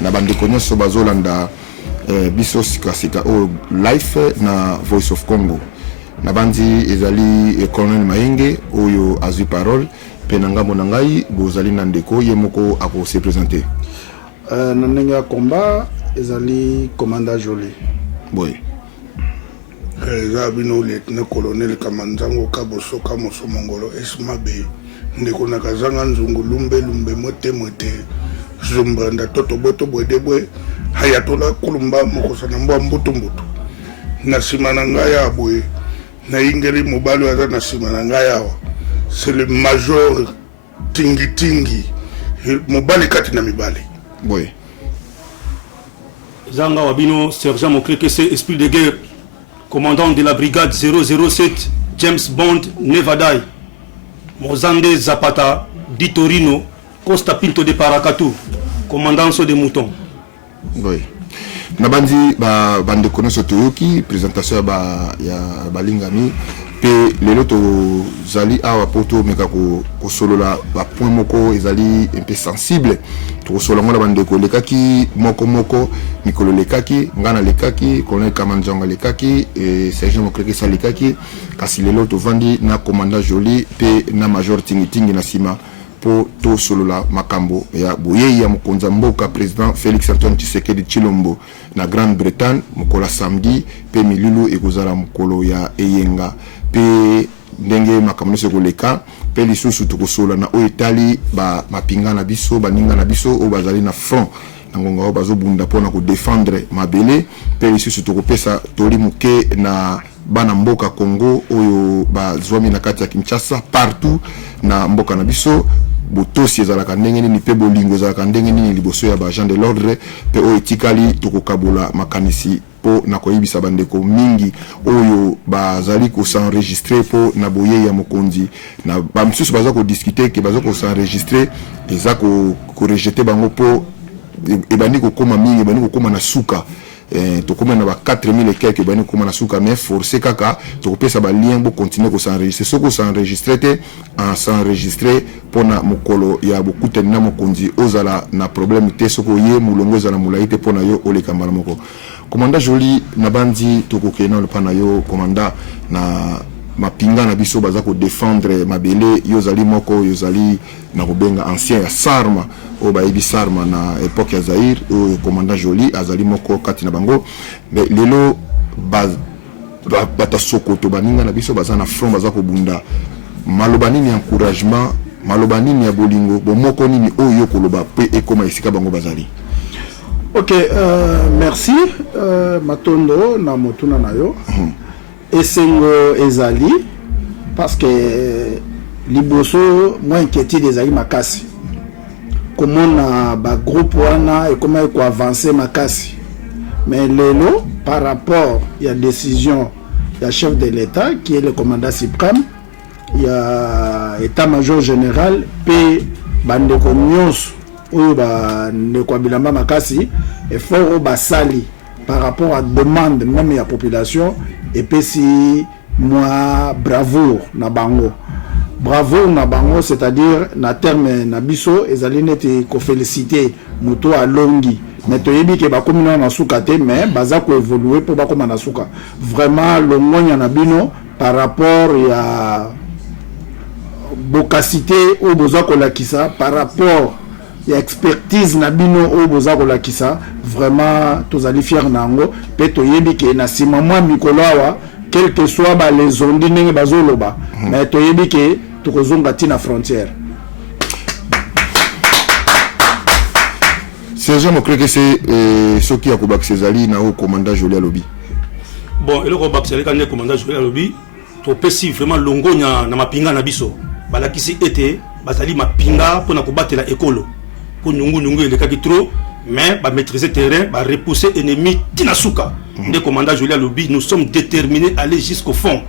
na bandeko nyonso bazolanda biso sikasika o life na Voice of Congo. Na bandi ezali Colonel Maenge oyo azwi parole pe na ngambo na ngai bozali na ndeko ye moko ako se présenter. Na ndenge ya combat ezali commandant Joly. Boy. Zabino lieutenant colonel Kamanzango Kaboso Kamoso Mongolo Esmabe ndeko na kazanga nzungu lumbe mote zumbanda toto boto bwedebwe hayatola kulumba mokosana mbwa mbutu na simana ngaya abwe na ingeli mobali waza na simana ngaya c'est le major tingi mobali kati na mibali boy Zanga Wabino sergent Mokreke c'est esprit de guerre commandant de la brigade 007 James Bond Nevadai Mozande Zapata Ditorino Costa Pinto de Paracatu commandant de Mouton. Oui. Nabandi bande konoso toyoki présentation ya balingami pe lelo to zali awa poto meka ko solola ba point moko ezali un peu sensible to solongo na bande ko lekaki moko mikolo lekaki ngana lekaki colonel Kamanzonga lekaki et sergent Mokreke sa lekaki kasi lelo to vandi na commandant Joly pe na major tingi na sima po to solola makambo ya boye ya mokonza mboka président Félix Antoine Tshisekedi Chilombo na Grande-Bretagne mokola samedi pe milulu ekozala mokolo ya eyenga pe ndenge makambo se koleka pe lisusu tokosola na o Italie ba mapinga na biso baninga na biso o bazali na front na ngonga o bazobunda pona ko défendre mabele pe lisusu tokopesa toli muke na bana mboka Congo oyo bazwami na kati ya Kinshasa partout na mboka na biso botosi ezalaka ndenge nini pe bolingo ezalaka ndenge nini liboso ya ba agent de l'ordre pe o etikali tokokabola makanisi po na koyibisa bandeko mingi oyo bazali ko s'enregistrer po na boye ya mokonzi na ba msusu baza ko discuter ke baza ko s'enregistrer eza ko rejeter bango po ebandi ko koma mingi ebandi ko koma na suka to koma na ba 4000 et quelques bani koma na suka mais forcé kaka to pesa ba lien bo continuer ko s'enregistrer soko s'enregistrer te en s'enregistrer pona mokolo ya bokute na mokonzi ozala na problème te soko ye mulongo ozala mulaite pona yo ole kambala moko commandant Joly na bandi to ko kena le pana yo commandant na mapinga na biso baza ko défendre mabele yozali moko yozali na kobenga ancien ya Sarma o bayibi Sarma na époque ya Zaire o commandant Joly azali moko kati na bango mais lelo bata sokoto baninga na biso baza na front baza ko bunda maloba nini encouragement maloba nini ya bolingo bomoko nini oyo koloba pe ekoma esika bango bazali. Ok, merci Matondo na motuna na yo. Esengo ezali parce que liboso moi inquiétude ezali makasi comment na ba groupe wana et comment ko avancer makasi mais lelo par rapport il y a décision il y a chef de l'État qui est le commandant suprême il y a état-major général pe bandeko nyonso oyo ba ndeko bilamba makasi et fort basali par rapport à demande même ya population et puis si moi bravoure na bango c'est-à-dire na terme na biso ezali neti ko féliciter moto a longi mais to yebi ke ba komina na suka te mais baza ko évoluer pour ba koma na suka vraiment longonya na bino par rapport ya bokasité ou boza ko lakisa par rapport ya expertise na bino o boza ko lakisa vraiment tozali fier nango pe to yebi ke na sima mwa mikolo awa quel que soit ba les ondi ndenge bazoloba mais to yebi ke tokozonga tina frontière. Sergent Mokreke c'est ce qui a kobak Césali na au commandant Joly Alobi. Bon, et le kobak Césali quand le commandant Joly Alobi to pesi vraiment longonya na mapinga na biso. Balakisi été bazali mapinga pour na kobattre la école. Pour nyungu elekaki trop mais ba maîtriser terrain, ba repousser ennemi tinasuka. Le commandant Joly Alobi nous sommes déterminés à aller jusqu'au fond.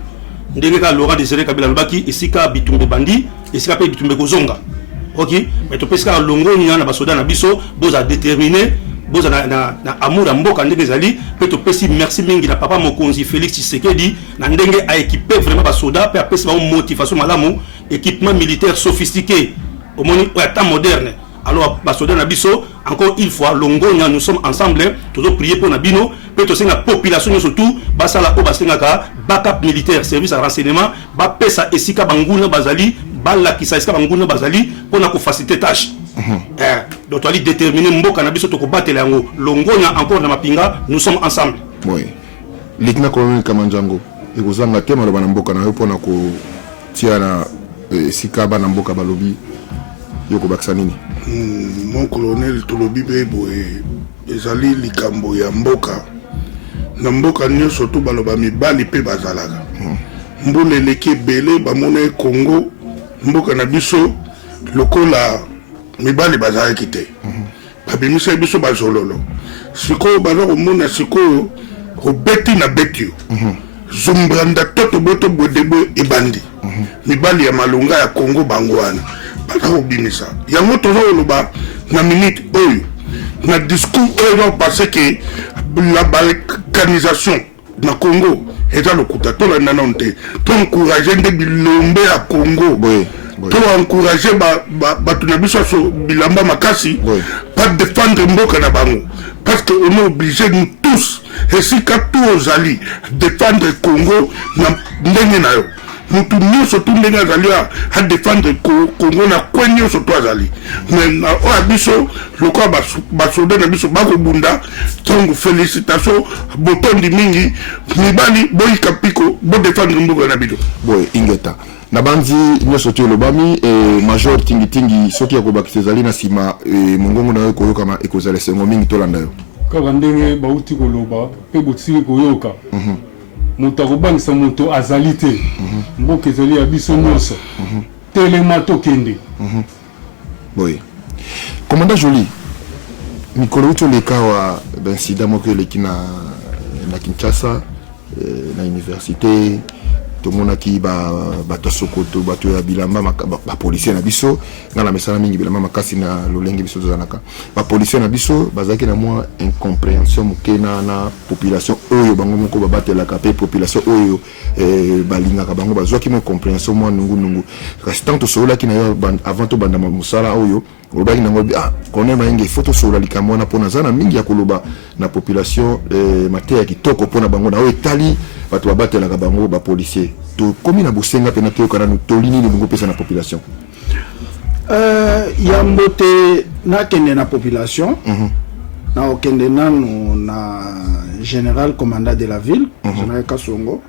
Ndenge ka Laurent Désiré Kabila Lobaki esika bitumbe bandi esika pe bitumbe kozonga. OK, mais to pesika longo nya na basoda na biso boza déterminé boza na amour ya mboka ndenge zali pe to pesi merci mingi na papa mokonzi Félix Tshisekedi na ndenge a équipé vraiment basoda pe a pesi ba motivation malamu équipement militaire sophistiqué au moni au temps moderne alors basoda na biso encore une fois longonya nous sommes ensemble toujours prier pour nabino pe to senga population surtout basala o basenga ka backup militaire service à renseignement ba pesa esika banguna bazali bala kisa esika banguna bazali pour na ko faciliter tâche donc tu as déterminer mboka na biso to ko batela yango longonya encore na mapinga nous sommes ensemble. Oui. Lieutenant colonel Kamanjango ekozanga te maloba na mboka na yo pona ko tia na esika bana mboka balobi yoko bakisa nini. Mon colonel tolobi bebo ezali likambo ya mboka na mboka nyonso to baloba mibali pe bazalaka mbula eleki ebele bamona Congo mboka na biso lokola mibali bazalaki te babimisa biso bazololo sikoyo baza komona sikoyo obeti na beti yo zumbranda toto boto bodebo ebandi mibali ya malonga ya Congo bango wana baza kobimisa yango toza koloba na minute oyo na discours oyo parce que la balkanisation na Congo eza lokuta tolanda nano te to encourager nde bilombe ya Congo to encourager bato na biso so bilamba makasi pas défendre mboka na bango parce que on est obligé nous tous et si tous ozali défendre Congo na ndenge na yo mutu nyonso tu ndenge azali a défendre Congo na kwen nyonso to azali mais oyo biso lokola basoda na biso bakobunda ntongo félicitation botondi mingi mibali boyika piko bodéfendre mboka na bino boye ingeta na banzi nyonso ti olobami major tingitingi soki akobakisa ezali na nsima mongongo na yo ekoyokama ekozala esengo mingi tolanda yo kaka ndenge bauti koloba mpe botiki koyoka moto akobangisa moto azali te mboka ezali ya biso nyonso telema tokende boye commandant Joly mikolo uti oleka wa baincident moko eleki na Kinshasa na université tomonaki bato ya Sokoto bato ya bilamba bapolisier na biso nga na mesana mingi bilamba makasi na lolenge biso tozalaka bapolisier na biso bazalaki na mwa incompréhension moke na population oyo bango moko babatelaka mpe population oyo balingaka bango bazwaki mwa incompréhension mwa nungunungu kasi ntango tosololaki na yo avant tobanda mosala oyo olobaki nango colonel Mayenge faut tosolola likambo wana mpo naza na mingi ya koloba na population mateya ya kitoko mpo na bango na oyo etali bato babatelaka bango bapolisier tokomi na bosenga mpe na toyoka nanu tolini nini bongo pesa na population yambo te nakende na population na okende nanu na général commandant de la ville général Kasongo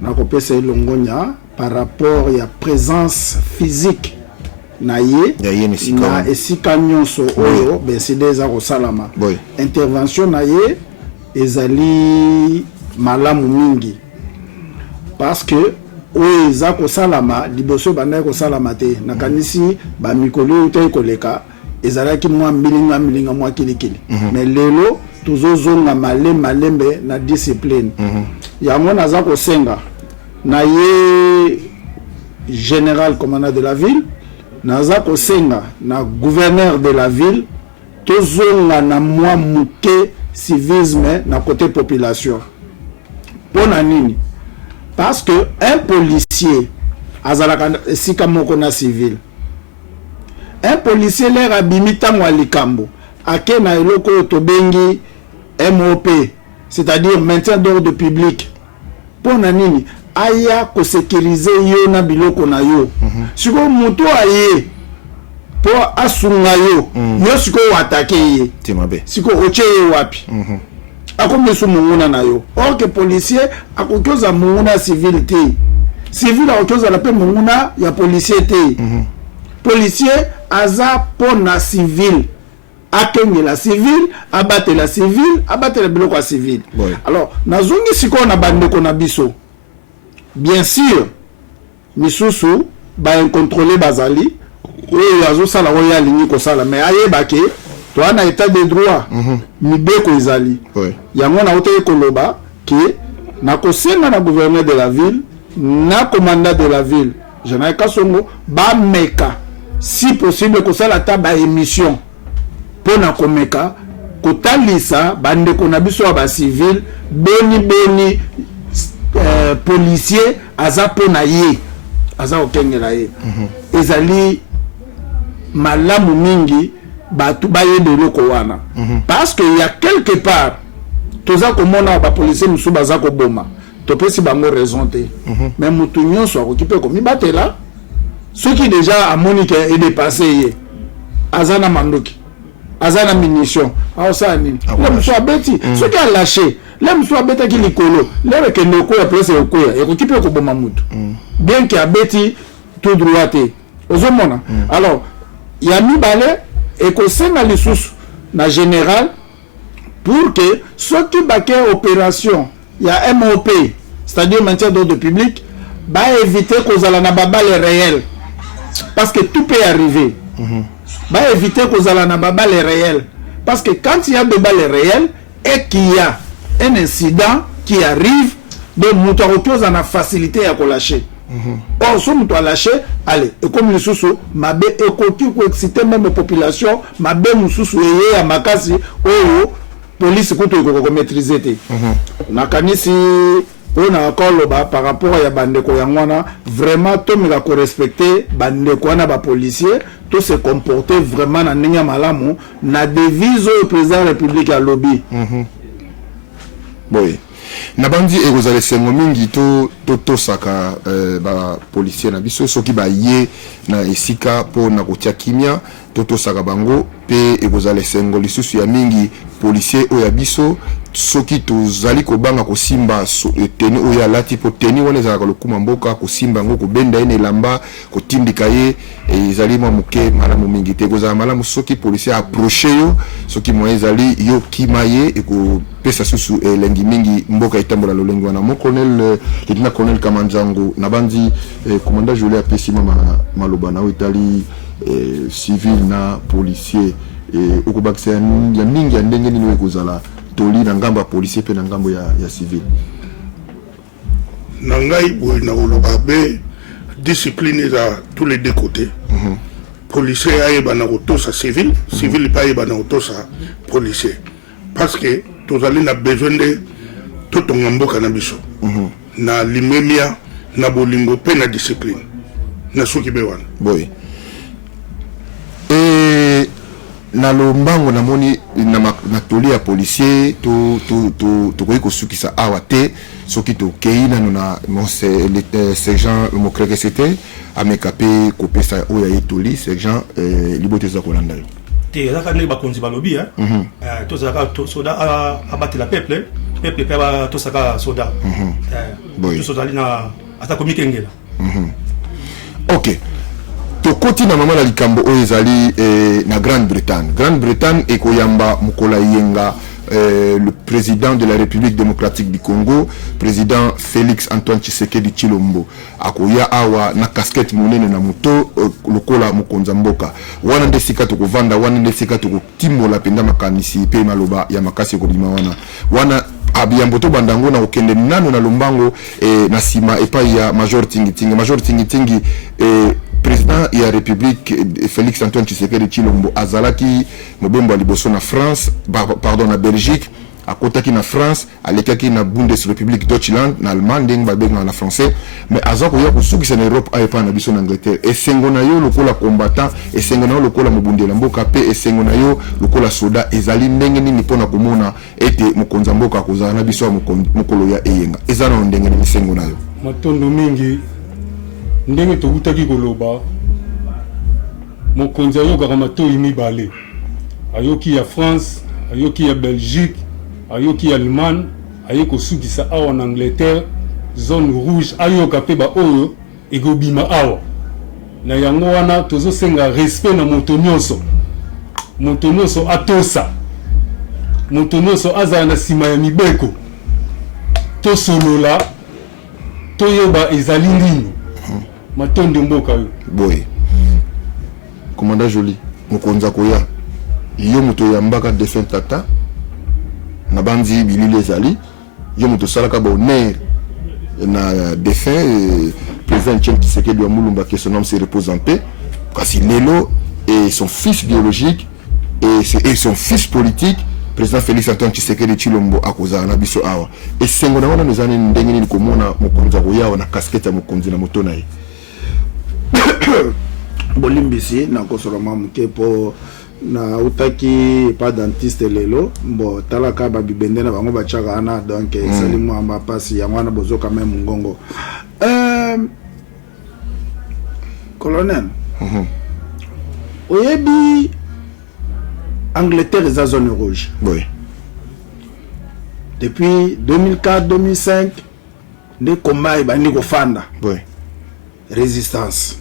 na kopesa elongonya par rapport ya présence physique na ye na esika nyonso oyo beside eza kosalama intervention na ye ezali malamu mingi parce que oyo eza kosalama liboso bandaki kosalama te nakanisi bamikolo oyo te koleka ezalaki mwa milinga mwa kilikili mais lelo tozozonga malembe na discipline yango naza kosenga na ye général commandant de la ville naza kosenga na gouverneur de la ville tozonga na mwa muke civisme na côté population pona nini parce que un policier azalaka esika moko na civil un policier l'air abimi ntango ya likambo ake na eloko oyo tobengi MOP c'est-à-dire maintien d'ordre public pona nini aya kosekirize yo na biloko na yo siko moto aye po asunga yo yo siko watake ye siko oche ye wapi akomesu munguna na yo or que policier akokoza munguna civil te civil akokoza la pe munguna ya policier te policier aza pona civil akenge la civil abate la biloko ya civil alors nazongi siko na bandeko na biso bien sûr misusu ba incontrôlé bazali oyo azosala oyo alingi kosala mais ayebake to ana état de droit mibeko ezali yango na ote koloba ke na kosenga na gouverneur de la ville na commandant de la ville Général Kasongo ba meka si possible kosala ta ba émission pona komeka kotalisa bandeko na biso ba civil boni policier aza pona ye aza okengela ye ezali malamu mingi batu baye de loko wana parce que il y a quelque part toza komona ba policier musu baza ko boma to pesi bango raison te mais mutu nyonso akokipe komi batela ceux qui déjà a monique est dépassé yé azana mandoki azana munition ça nini le musu abeti ceux qui a lâché le musu abeta ki likolo le ke ndoko ya place ko ya ekokipe ko boma mutu bien que abeti tout droité ozomona alors il y a mibale et que c'est dans les sous na général pour que ceux qui baquent opération il y a MOP c'est-à-dire maintien d'ordre public va éviter qu'on a na balle réel parce que tout peut arriver va éviter qu'on a na balle réel parce que quand il y a des balles réelles et qu'il y a un incident qui arrive donc moutaro a la facilité à lâcher. Or, si on a lâché, allez, et comme les sous mabe ekoki ko exciter même la population, mabe mususu eye ya makasi oyo police ko to ko maîtriser te. Na kanisi on a encore par rapport à bandeko yangwana vraiment to meka ko respecter bandeko wana ba policier to se comporter vraiment na ndenge malamu na devise au président de la République à lobby. Boy. Nabandi ekozale sengo mingi to saka ba policier na biso soki ba ye na esika po na kotia kimia to saka bango pe ekozale sengo lisusu ya mingi policier oya biso soki tozali kobanga kosimba teni oya lati po teni wana ezalaka lokuma mboka kosimba ngo kobenda ene lamba kotindika ye ezali mwa moke malamu mingi te ekozala malamu soki policier approche yo soki moye ezali yo kima ye ekopesa susu elengi mingi mboka etambola lolenge wana mo colonel lieutenant colonel Kamanzango nabandi commandant Jolie apesi maloba na etali civil na policier okobakisa ya mingi ya ndenge nini ekozala toli na ngambo ya policier pe na ngambo ya civil na ngai boy na oloba be discipline à tous les deux côtés policier ayeba na kotosa civil civil pa ayeba na kotosa policier parce que tozali na besoin de totonga mboka na biso na limemia na bolingo pe na discipline na soki be wana boy na lombango na moni na toli ya policier to koyi kosukisa awa te soki to keina na sergent mokreke c'était amekape kopesa oya etoli sergent libote za kolanda yo te zaka ne bakonzi balobi to zaka soda abatela peuple pe to saka soda to soda lina ata komikengela OK. Tokoti na mama na likambo oyo ezali na Grande-Bretagne ekoyamba mukola yenga le président de la République démocratique du Congo, président Félix Antoine Tshisekedi Tshilombo akoya awa na casquette monene na moto lokola mokonza mboka wana ndesika tokovanda wana ndesika tokotimola penda makanisi pe maloba ya makasi kodima wana abiyambo to bandango na okende nano na lombango na sima epai ya Major Tingitingi président de la République Félix Antoine Tshisekedi Tshilombo azalaki mobembo liboso na France pardon na Belgique akotaki na France alekaki na Bundesrepublik Deutschland na Allemagne ndenge babenga na français mais azako ya kusukisa na Europe ayepa na biso na Angleterre esengo na yo lokola combattant esengo na yo lokola mobundela mboka pe esengo na yo lokola soda ezali ndenge nini pona komona ete mokonza mboka kozala na biso mokolo ya eyenga ezana ndenge ni esengo na yo matondo mingi ndenge tokutaki koloba mokonzi ayokaka matoi mibale ayoki ya France ayoki ya Belgique ayoki ya Allemagne aye kosukisa awa na Angleterre zone rouge ayoka pe ba oyo ekobima awa na yango wana tozosenga respect na moto nyonso atosa moto nyonso azala na sima ya mibeko tosolola toyeba ezali ndini matondo mboka yo boy commandant Jolie mokonza koya yo moto ya mbaka défunt tata na bandi bilili ezali yo moto salaka ba honneur na défunt président Tshisekedi wa Mulumba que son nom se repose en paix kasi lelo et son fils biologique et son fils politique président Félix Antoine Tshisekedi Tshilombo akoza na biso awa et sengo na wana nezani ndenge ni komona mokonza koya na casquette ya mokonzi na moto na ye bolimbisi na kosolama muke po na utaki pas dentiste lelo bon talaka ba bibende na bango bachaka ana donc sali mwamba pasi ya mwana bozo quand même ngongo colonel oyebi Angleterre est en zone rouge. Oui. Depuis 2004-2005, des combats ils ont fanda. Oui. Résistance.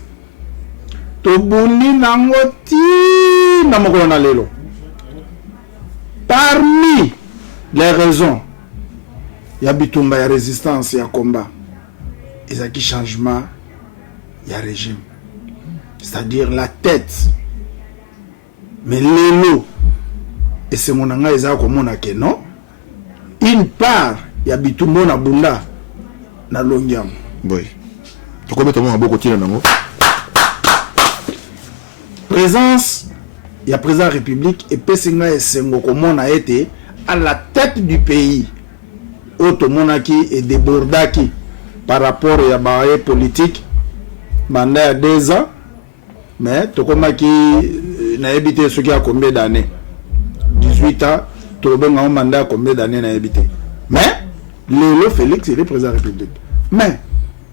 Tobundi nangoti namokona lelo. Parmi les raisons, il y a bitumba, il y a résistance, il y a combat. Il y a qui changement, il y a régime. C'est-à-dire la tête. Mais lelo, et c'est mon anga eza komona ke non. Une part, il y a bitumba na bunda na longiam. Oui. Tu connais comment beaucoup de nango? Présence, il y a président de la République et Pessinga et Sengo comme a été à la tête du pays. Otomonaki et débordaki par rapport à la politique. Mandat à 2 ans. Mais Tokomaki n'a habité ce qui a combien d'années? 18 ans. Tokomaki a un mandat combien d'années n'a habité? Mais Lélo Félix, il est président de la République. Mais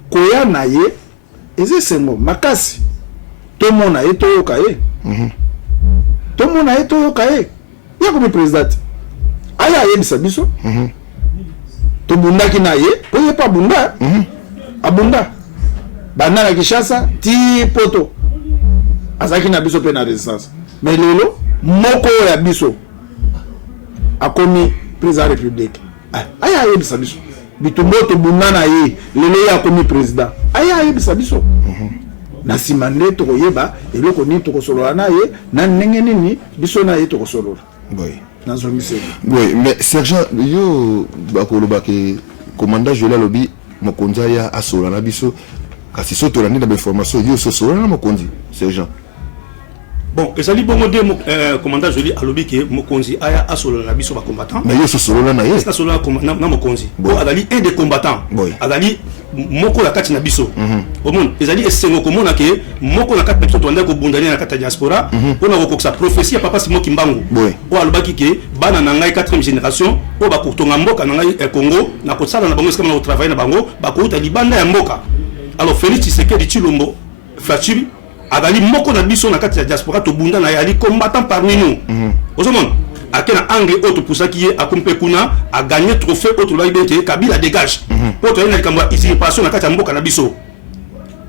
Koya Naye, et c'est Sengo, Makasi. Tout le monde a été au cahier. Tout le monde a été au cahier. Il y a comme président. Aïe aïe, bisabiso. Tout le monde qui n'a pas pas bunda. Abunda. Banana Kishasa, ti poto. Azaki na biso pe na résistance. Mais lelo, moko ya biso. A commis président de la République. Aïe aïe, bisabiso. Bitumbo to bunda na ye. Lelo ya commis président. Aïe aïe, bisabiso. Na simande to yeba eloko ni to kosolola na ye na ndenge nini biso na ye to kosolola. Oui. Na zo miseli. Oui, mais sergent yo bakoloba ke commandant Jola Lobi mokonza ya asola na biso kasi soto la ni na information yo so sola na mokonzi sergent. Bon, ezali bongo de commandant Joly alobi ke mokonzi aya asolo na biso ba combattant. Mais yo so solo na ye. C'est solo na mokonzi. Bon, azali un des combattants. Azali moko la kati na biso. Omon, ezali esengo komona ke moko la kati biso to ndako bundani na kati diaspora, pona ko koksa prophétie papa Simon Kimbangu. O alobaki ke bana na ngai 4e génération, o ba kotonga mboka na ngai Congo, na kosala na bango skama na travailler na bango, ba ko uta libanda ya mboka. Alors Félix Tshisekedi Tshilombo, Fachibi Adali moko na biso na kati ya diaspora to bunda na yali combattant parmi nous. Ozomon akena angle auto pour ça qui est a compé kuna a gagné trophée auto la ibete Kabila dégage. Auto ina kamba usurpation na kati ya mboka na biso.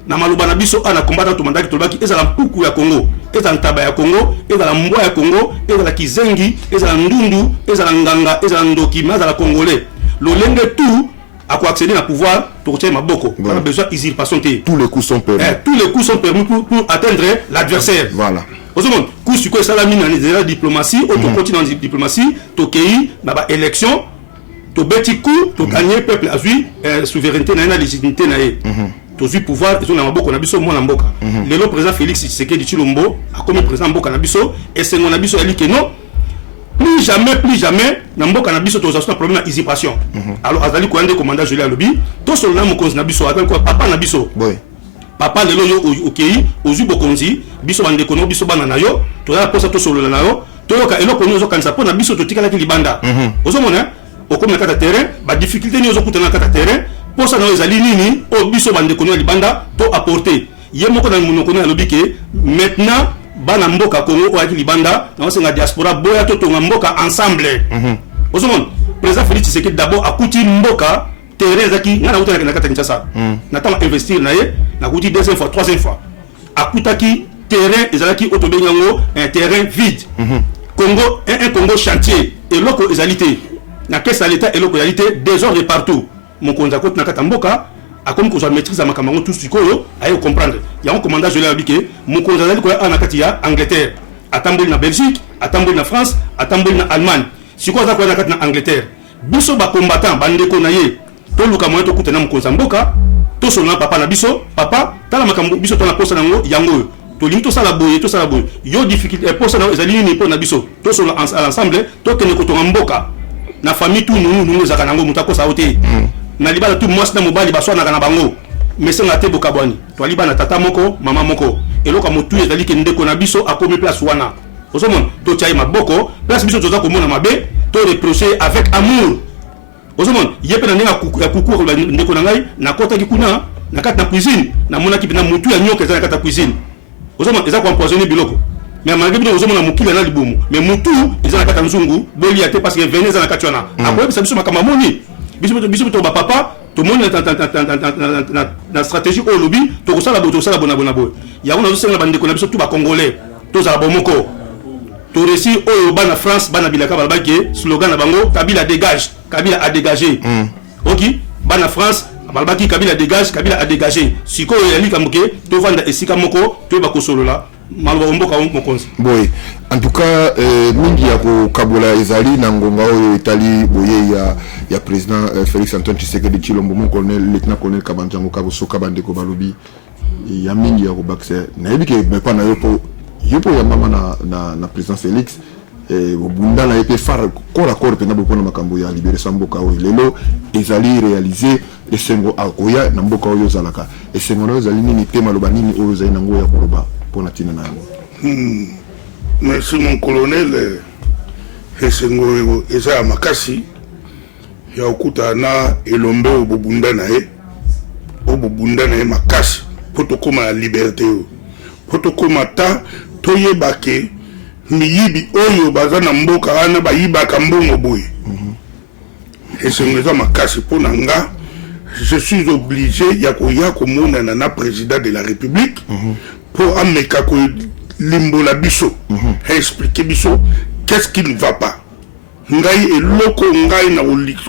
Na maluba na biso ana combattant to mandaki to baki ezala mpuku ya Congo, ezala ntaba ya Congo, ezala mbwa ya Congo, ezala kizengi, ezala ndundu, ezala nganga, ezala ndoki, ezala congolais. Lolenge tout à quoi accéder à pouvoir pour tirer ma boko. On a besoin d'usurpation. Tous les coups sont permis. Tous les coups sont permis pour atteindre l'adversaire. Voilà. Au second, coup sur quoi ça la mine dans la diplomatie, auto continue dans la diplomatie, to pays, na ba élection, to beti coup, to gagner peuple a vu souveraineté na na légitimité na e. To vu pouvoir, ils ont na boko na biso mo na mboka. Le président Félix Tshisekedi Tshilombo a comme président mboka na biso et c'est mon abiso ali que non. Plus jamais, Namboka Nabiso, tu as un problème d'usurpation. Alors, Azali Kouande, commandant Joly Alobi, tout ce nom Mokonzi Nabiso, avec quoi papa Nabiso. Papa le loyo au Kei, aux Ubokonzi, Biso Bandekono, Biso Bananayo, tu as posé tout sur le Nanayo, tu as un peu de cancer pour Nabiso, tu as un libanda. Aux hommes, au comme le terrain, la difficulté nous a coûté dans le terrain, pour ça, nous avons Nini, au Biso Bandekono, Libanda, pour apporter. Yemoko na Monokono Alobi, maintenant, bana mboka Congo ou Libanda, dans la diaspora, boya toto mboka ensemble. Ozomon, président Félix Tshisekedi d'abord a coûté mboka terrain zaki na uta na kata Kinshasa. Natama investir na ye, na coûté 2e fois, 3e fois. A coûtaki terrain ezalaki otobenyango un terrain vide. Congo un Congo chantier et loko ezalité. Na kesa l'état et loko ezalité désordre partout. Mon konza côte na kata mboka a comme que je maîtrise à ma camarade tout ce qu'il y a à comprendre. Il y a un commandant Joly Alobi mon conseiller quoi en Akatia Angleterre, à Tamboul na Belgique, à Tamboul na France, à Tamboul na Allemagne. Si quoi ça quoi na Angleterre. Biso ba combattant bande ko na ye. To luka moyo to kutana mon conseiller mboka, to sona papa na biso, papa, tala makambo biso to na posa nango yango. To linto sala boye, to sala boye. Yo difficulté posa na ezali ni po na biso. To sona ensemble, to kene ko to mboka. Na famille tout nous zakanango mutako sa hote. Na libala tout mwasi na mobali baswana kana bango mais senga te bokabwani to libana tata moko mama moko eloko motu ezali ke ndeko na biso akomi place wana ozomona to tia maboko place biso toza komona mabe to reprocher avec amour ozomona yepe na ndenge ya kuku ndeko na ngai na kota ki kuna na kati na cuisine na mona ki na mutu ya nyoka za kati na cuisine ozomona eza ko empoisonner biloko mais malgré bino ozomona mukila na libumu mais mutu eza na kati nzungu boli ate parce que venez za na kati wana akoye biso makama moni biso to ba papa to moni na stratégie au lobby to ko sala bona bo ya ona zo senga bandeko na biso tout ba congolais to za bomoko to réussi oyo bana France bana bilaka balbaki slogan na bango Kabila dégage Kabila a dégagé OK bana France balbaki Kabila dégage Kabila a dégagé siko yali kamuke to vanda esika moko to ba kosolola malwa mboka mokonzi boy en tout cas mingi ya ko kabola ezali na ngonga oyo Italie boye ya président Félix Antoine Tshisekedi Tshilombo mon colonel lieutenant colonel Kabanjango Kabosoka bandeko balobi ya mingi ya ko bakse na yebike me pa na yopo ya mama na président Félix bunda na épée phare corps à corps pena bopona makambo ya libération mboka oyo lelo ezali réaliser esengo akoya na mboka oyo zalaka esengo no ezali nini tema loba nini oyo ezali na ngoya koloba pona tina na merci mon colonel esengo eza ya makasi ya okuta na elombe obubunda na ye makasi poto koma la liberté poto koma ta toyebake miyibi oyo baza na mboka wana bayibaka mbongo boye esengo eza makasi mpona nga je suis obligé ya koya komonana na président de la république pour ameka kolimbola biso expliquer biso qu'est-ce qui ne va pas ngai eloko ngai na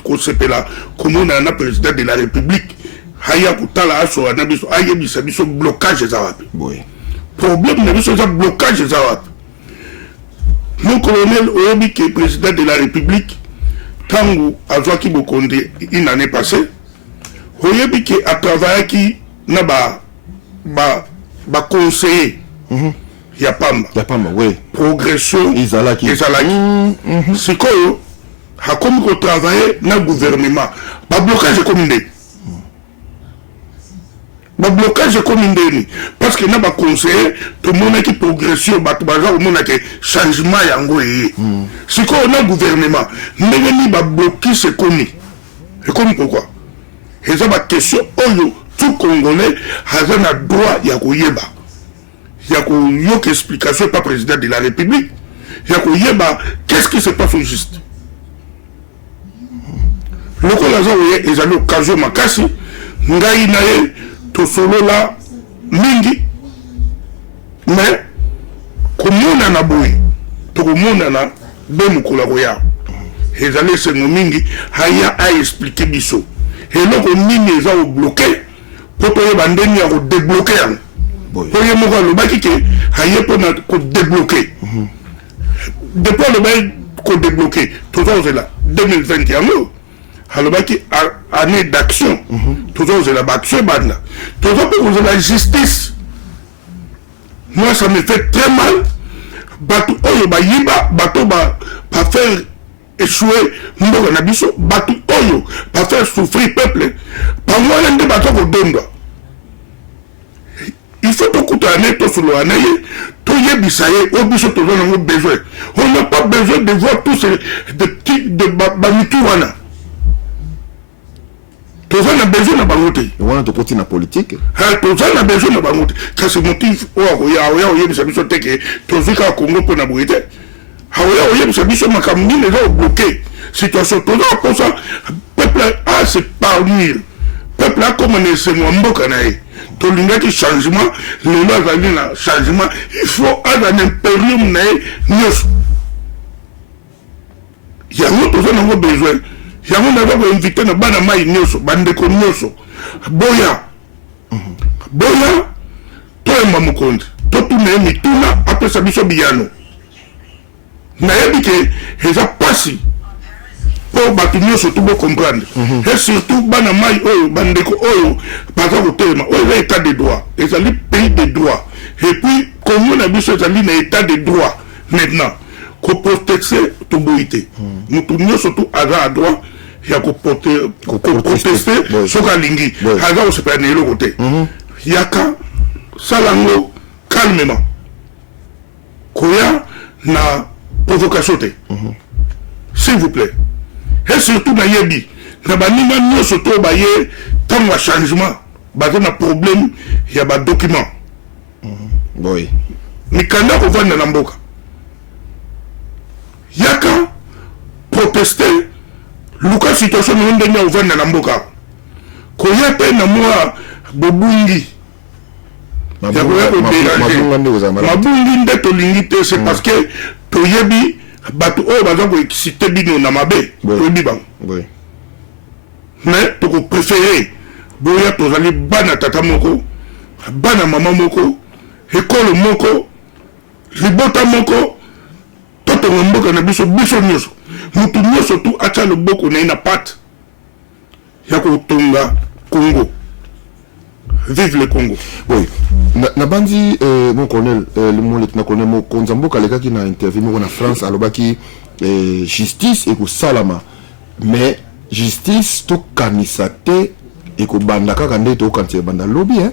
kosepela komonana na président de la république haya kutala aso na biso ayebisa biso blocage eza wapi problème na biso eza blocage eza wapi. Mon colonel oyebi que président de la république tangu azwaki bokonde une année passée oyebi que a travaillé qui na ba conseiller ya pamba oui progression ezalaki sikoyo hakomi ko travailler na gouvernement ba blocage comme ndé ba blocage comme ndé parce que na ba conseiller tout le monde qui progression ba baza au monde que changement yango yi sikoyo na gouvernement ndenge ni ba bloquer c'est comme et comme pourquoi et ça ba question oyo tout congolais a na droit ya koyeba ya koyoka explication par président de la république ya koyeba qu'est-ce qui se passe au juste lokola za oye ezali occasion makasi ngai na ye tosolola mingi mais komona na boye tokomona na be mokolo koya ezali esengo mingi haya a expliquer biso eloko nini eza obloqué po toyeba ndenge ya kodébloqué yango oye moko alobaki ke aye mpona kodébloqué depuis alobaki kodébloqué toza kozela 2020 yango alobaki année d'action toza kozela baaction ebanda toza mpe kozela justice. Moi ça me fait très mal bato oyo bayiba bato bafaire échouer mboka na biso bato oyo bafaire souffrir peuple bango wana nde bato kodondwa. Il faut beaucoup d'années pour se l'année, tout y est bisaïe, au biso tout le monde besoin. On n'a pas besoin de voir tous ces petits de Bamitou-wana. Tout ça n'a besoin de bangote. On a de côté la politique. Tout ça n'a besoin de bangote. Car ce motif, oh, il y a des amis que tout ce qu'a Congo pour la bourrité. Il y a des amis qui ont les bloqué. Situation tout ça, pour ça, peuple a se parmi. Peuple a commandé ce moment canaï. Tout le monde qui changement, le monde a dit un changement, il faut avoir un impérium naï, il y a un autre qui a besoin. Il y a un autre qui a invité à Banamaï Nyoso, Bandeko Nyoso, Boya, toi et Mamokonde, toi tout le monde, tout là, après ça, biso Biano. Naïbi que, ils ont passé. Pour bâtir surtout pour comprendre et surtout banamai oyo bandeko oyo baza kotema oyo état de droit ezali pays de droit et puis comme on a vu ezali na état de droit maintenant ko protéger to boité mutu surtout aza droit ya ko protester soka lingi aza ko sepana le côté yaka salango calmement koya na provocation te. S'il vous plaît. Et surtout na yebi na baninga nyonso to baye tango changement baza na problème ya ba document. Oui. Mikanda ko vanda na mboka. Yaka protester luka situation ndenge o vanda na mboka. Ko yepe na moi bobungi. Mabungi nde tolingi te c'est parce que toyebi bato oyo baza koexcite bino na mabe toyebi bango mais tokopréféré boya tozali bana tata moko bana mama moko ekolo moko libota moko totonga mboka na biso nyonso mutu nyonso tu atya loboko na ye na pate ya kotonga Congo. Vive le Congo. Oui. Na bandi mon colonel mon lieutenant colonel mo Konzamboka leka ki na interview mo na France alobaki justice et ko salama mais justice to kanisate et ko banda kaka nde to kantie banda lobby hein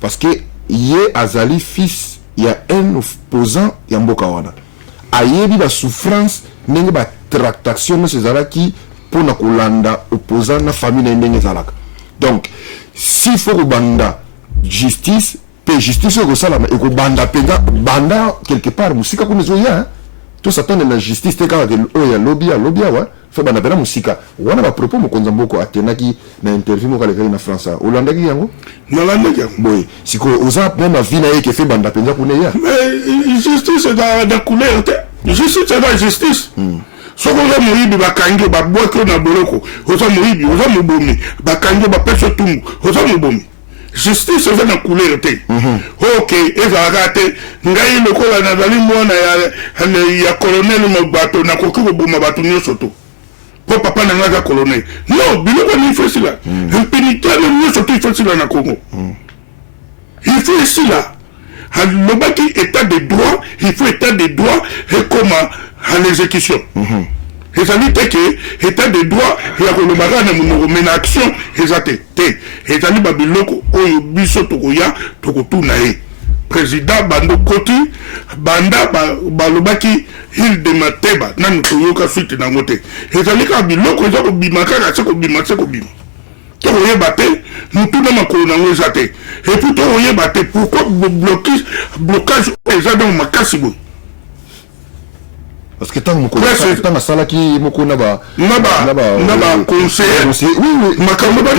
parce que yé azali fils il y a un opposant ya mboka wana ayebi ba souffrance ndenge ba tractation ces alaki pour na kolanda opposant na famille na ndenge zalaka donc s'il faut que banda justice pe justice ko salama et ko banda penga banda quelque part musika ko nezoya hein tout ça tone na justice te kaka oya lobby wa fa banda pena musika wana ba propos mo Konzamboko atenaki na interview mo kale na France olandaki yango nalandaki yango boy siko oza même vie na yeke fe banda penga ko neya mais justice da couleur te justice da justice soko za moyibi bakangi babwaki na boloko oza moyibi oza mobomi bakangi bapesa tumbu oza mobomi justice eza na couleur te ok ezalaka te ngai lokola nazali mwana ya colonel mobato nakoki koboma bato nyonso to po papa na ngai aza colonel non biloko ni ifesila impinitaire nyonso to ifesila na Congo il faut esila alobaki état de droit il faut état de droit ekoma à l'exécution. Et ça dit que état de droit il y a le bagage na monoko mais na action ezate te et ça dit babiloko oyo biso tokoya tokotuna e président bando koti banda balobaki il de mateba nanu toyoka suite na ngote et ça dit ka biloko za ko bimaka ka se ko bima tokoyeba te mutuna makolo na ngo ezate et puis tokoyeba te pourquoi blocage eza dans makasi boy parce que tant que sala qui moko na ba conseiller oui makambo ba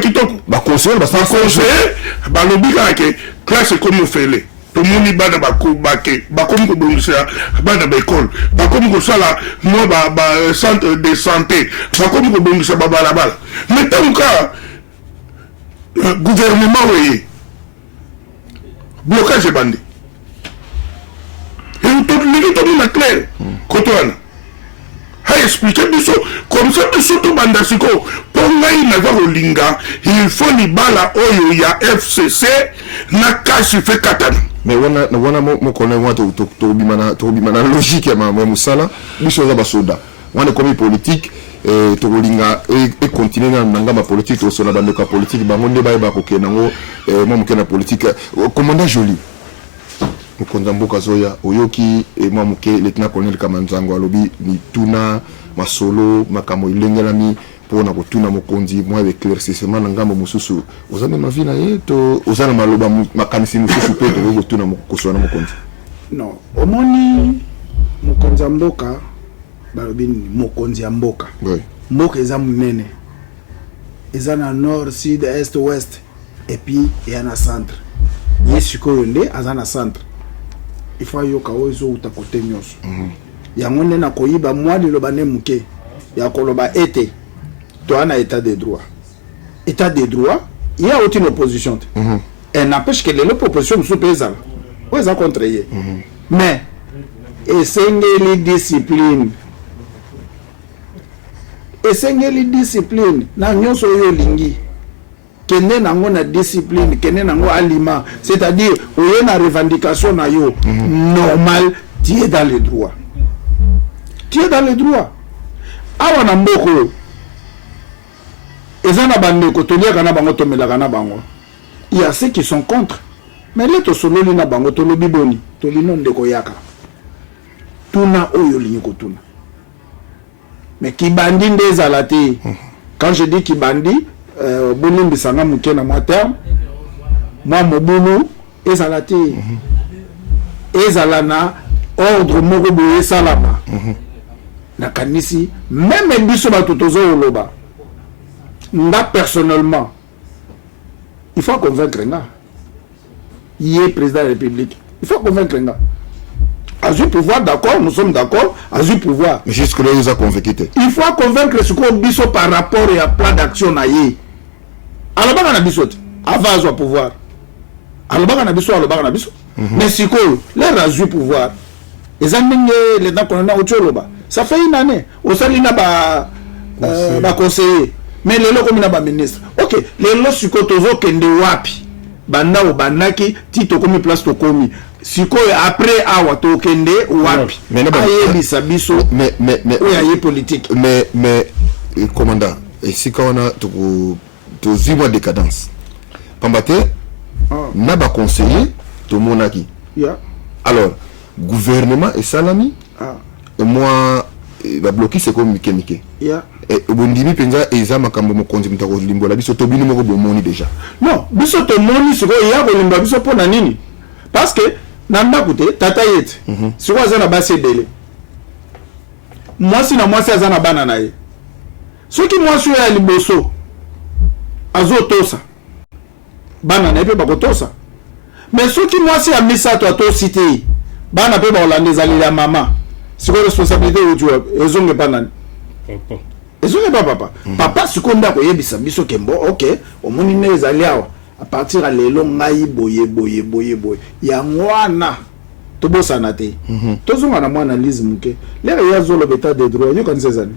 kitoko ba conseiller ba conseiller ba lobika ke classe comme fele to moni bana ba ko bongisa bana ba école ba comme ko sala mo ba centre de santé ba comme ko bongisa ba balabala mais tant que gouvernement oui blocage bandi tout est clair. Kotoana. A expliqué comme ça tout bandasiko. Pour ngai na linga, il faut ni bala oyo ya FCC na kashi fe katana. Mais wana mo connaît moi to bimana logique ya musala biso za basoda. Wana comme politique to linga et continuer na ngamba politique to sola bande ka politique bango nde ba ko kenango mo mukena politique commandant Joli. Konzamboka zoya oyoki et moi muke lieutenant colonel Kamanzango alobi ni tuna masolo makamo ilengelami pona kotuna mokonzi moi avec éclaircissement na ngambo mususu ozana mavina yeto ozana maloba makanisi mususu pe to kotuna mokoswana mokonzi non omoni Konzamboka balobi mokonzi ya mboka oui mboka eza munene eza na nord sud est ouest et puis et na centre yesiko nde azana centre il faut yoka ozo utakote nyonso yango nde na koyiba mwa liloba ne muke ya koloba ete to ana état de droit il y a aussi une opposition et n'empêche que l'opposition sous paysan ou est contre ye mais esengeli discipline na nyonso yo lingi kende nango na discipline kende nango aliment c'est-à-dire oye na revendication na yo normal tu es dans le droit awa na mboko ezana bande ko toliaka na bango tomelaka na bango il y a ceux qui sont contre mais le to solo na bango to lobi boni to lino ndeko yaka tuna oyo linyoko tuna mais kibandi ndezala te. Quand je dis kibandi bolimbi sanga muke na moi terme moi mobulu ezala te ezala na ordre moko boye salama na kanisi même biso bato tozo oloba nga personnellement il faut convaincre nga il est président de la République il faut convaincre nga Azur pouvoir d'accord nous sommes d'accord Azur pouvoir mais jusque là ils ont convaincu. il faut convaincre ce qu'on biso par rapport à plan d'action na ye alors baka na biso avant Azur pouvoir alors baka na biso mais si quoi les Azur pouvoir les amis les dents qu'on a au Tcholoba ça fait une année au salina ba conseiller mais les locaux na ba ministre ok les lots si quoi tozo kende wapi banda o banaki tito komi place to komi siko après awa to kende wapi ayebisa biso mais oya politique mais commandant et si quand on a to zima décadence pambate na ba conseiller to monaki alors gouvernement et salami moi ba bloquer c'est comme mike et bondimi penza eza makambo mokonzi mutako limbola biso to bino moko bomoni déjà non biso to moni siko ya ko limba biso pona nini parce que nanda koute tata yete siko azana basi dele mwasi na mwasi azana bana na ye soki mwasi ya liboso azotosa bana na pe bakotosa mais soki mwasi ya misato atosite bana pe ba holandais ya mama siko responsabilité otu ezonge bana Papa. ezonge pas papa papa siko ndako yebisa biso kembo OK omoni ne ezali awa à partir à lelo ngai boye yango wana tobosana te tozonga na mwana analyse muke lere ya zolo beta de droit nyoka nsezani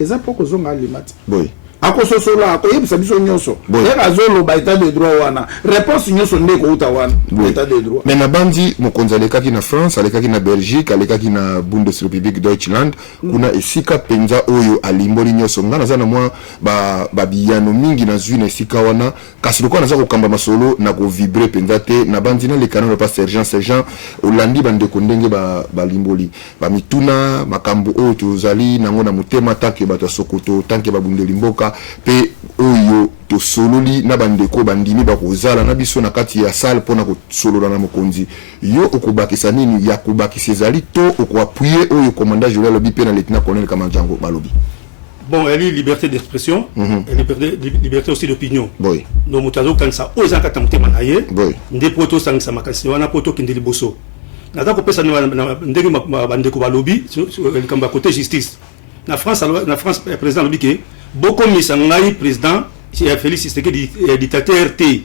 eza poko zonga limati boy akososola akoyebisa biso nyonso lere azolo ba état de droit wana réponse nyonso ndeko uta wana état de droit mais na bandi mokonzi alekaki na France alekaki na Belgique alekaki na Bundesrepublik Deutschland kuna esika penza oyo alimboli nyonso ngana za na mwa ba biyano mingi na zwi na esika wana kasi lokwa naza kokamba masolo na ko vibrer penza te na bandi na lekana pas sergent olandi bandeko ndenge ba limboli ba mituna makambo oyo tozali nango na motema tanke bato Sokoto tanke ba bundeli mboka pe oyo to sololi na bandeko bandimi bakozala na biso na kati ya salle pona ko solola na mokonzi yo okubakisa nini ya kubakisa ezali to okwapuye oyo commandant Joël Lobi pe na lieutenant colonel Kamanjango balobi bon elle est liberté d'expression et liberté aussi d'opinion boy no mutazo kansa oza kata mutema na ye boy nde poto sangisa makasi wana poto kindeli boso naza ko pesa na ndenge bandeko balobi likamba côté justice na France président lobi ke boko misangai président Félix Tshisekedi dictateur T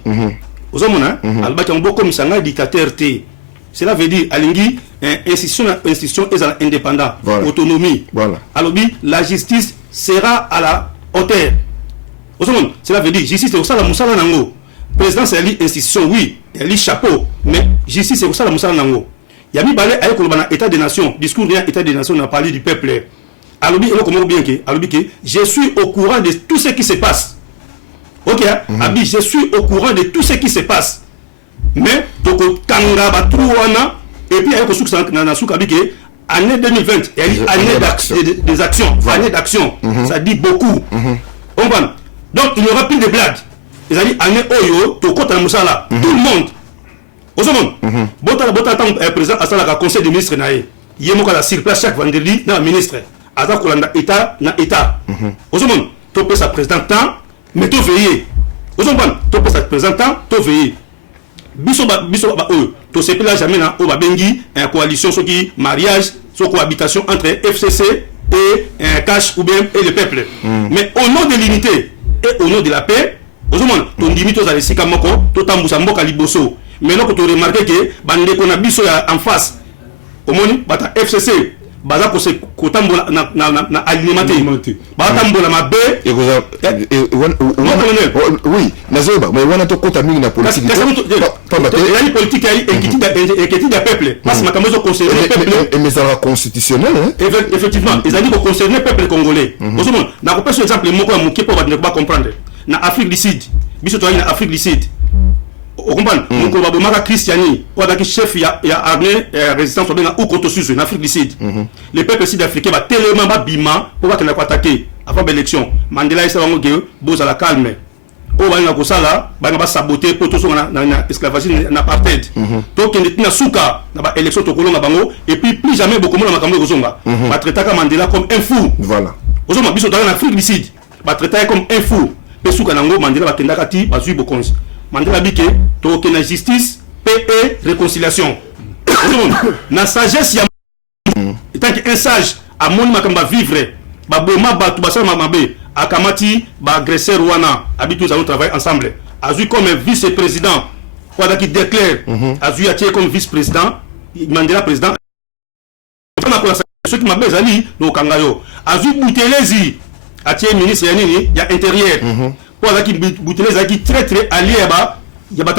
ozomona albaki boko misangai dictateur T cela veut dire alingi institution est indépendant autonomie alobi la justice sera à la hauteur ozomona cela veut dire justice c'est au sala musala nango président c'est l'institution oui elle chapeau mais justice c'est au sala musala nango yami balé ayo kolobana état des nations discours de état des nations on a parlé du peuple alobi elo comment bien que alobi que je suis au courant de tout ce qui se passe OK abi je suis au courant de tout ce qui se passe mais toko kanga ba truana et puis ayo kosuka na suka abi que année 2020 année des actions année d'action ça dit beaucoup on va donc il n'y aura plus de blagues ils a dit année oyo toko ta musala tout le monde ozomon bota tant président asala ka conseil des ministres naé yemo ka la sur place chaque vendredi na ministre aza kolanda état na état ozomon to pesa président temps mais to veiller ozomon to pesa président temps to veiller biso ba to sepela jamais na o ba bengi coalition soki mariage so cohabitation entre FCC et cash ou bien et le peuple mais au nom de l'unité et au nom de la paix ozomon to ndimi to za lesika moko to tambusa mboka liboso mais non que tu remarques que bandeko na biso ya en face omoni bata FCC baza ko se kotambola na alimenter batambola mabe oui nazoba mais wana to kota mingi na politique la politique est qui da peuple parce que makambo concerné peuple et mais ça va constitutionnel effectivement ils ont dit que concerné peuple congolais osomon na ko pesa exemple moko ya moké pour ba comprendre na Afrique du Sud biso to na Afrique du Sud au comprendre donc ba bomaka Christiani ou daki chef ya armée résistance au benga ou contre Suisse en Afrique du Sud les peuples sud-africains ba tellement ba bima pour ba kena ko attaquer avant l'élection Mandela esa bango que boza la calme o ba nga ko sala ba nga ba saboter pour tout so na esclavagisme na apartheid to kende tina suka na ba élection to kolonga bango et puis plus jamais beaucoup na makambo ko zonga ba traiter Mandela comme un fou voilà ozoma biso dans l'Afrique du Sud ba traiter comme un fou pe suka nango Mandela ba kendaka ti ba zui bokonzi Mandela bike to ke na justice paix et réconciliation na sagesse ya étant qu'un sage a moni makamba vivre ba boma ba tu ba sa mabe akamati ba agresseur wana habitu nous allons travailler ensemble azui comme vice-président quoi qui déclare azui a comme vice-président Mandela président ceux qui m'appellent ali no kangayo azui Boutelezi atie ministre ya nini ya intérieur quoi qui Boutelezi qui très allié ba ya ba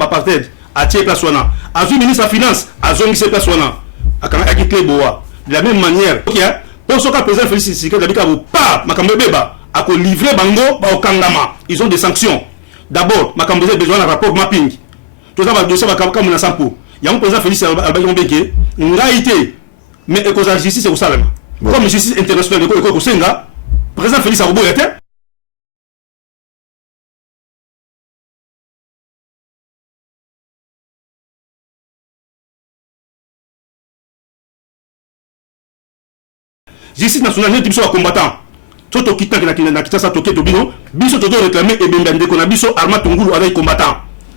apartheid atie place wana azui ministre de finance azongi se place wana akanga ki kleboa de la même manière OK pour ce que président Félix Tshisekedi dabika pas makambo beba ako livrer bango ba okangama ils ont des sanctions d'abord makambo besoin d'un rapport mapping tout ça va dossier ba kama na sampo ya président Félix Tshisekedi ngaité mais éco justice c'est au salama comme justice internationale ko senga président Félix Tshisekedi était justice nationale n'est pas combattant tout au quitte na kitasa toke to bino biso to réclamer et bemba ndeko na biso Arma Tungulu avec combattant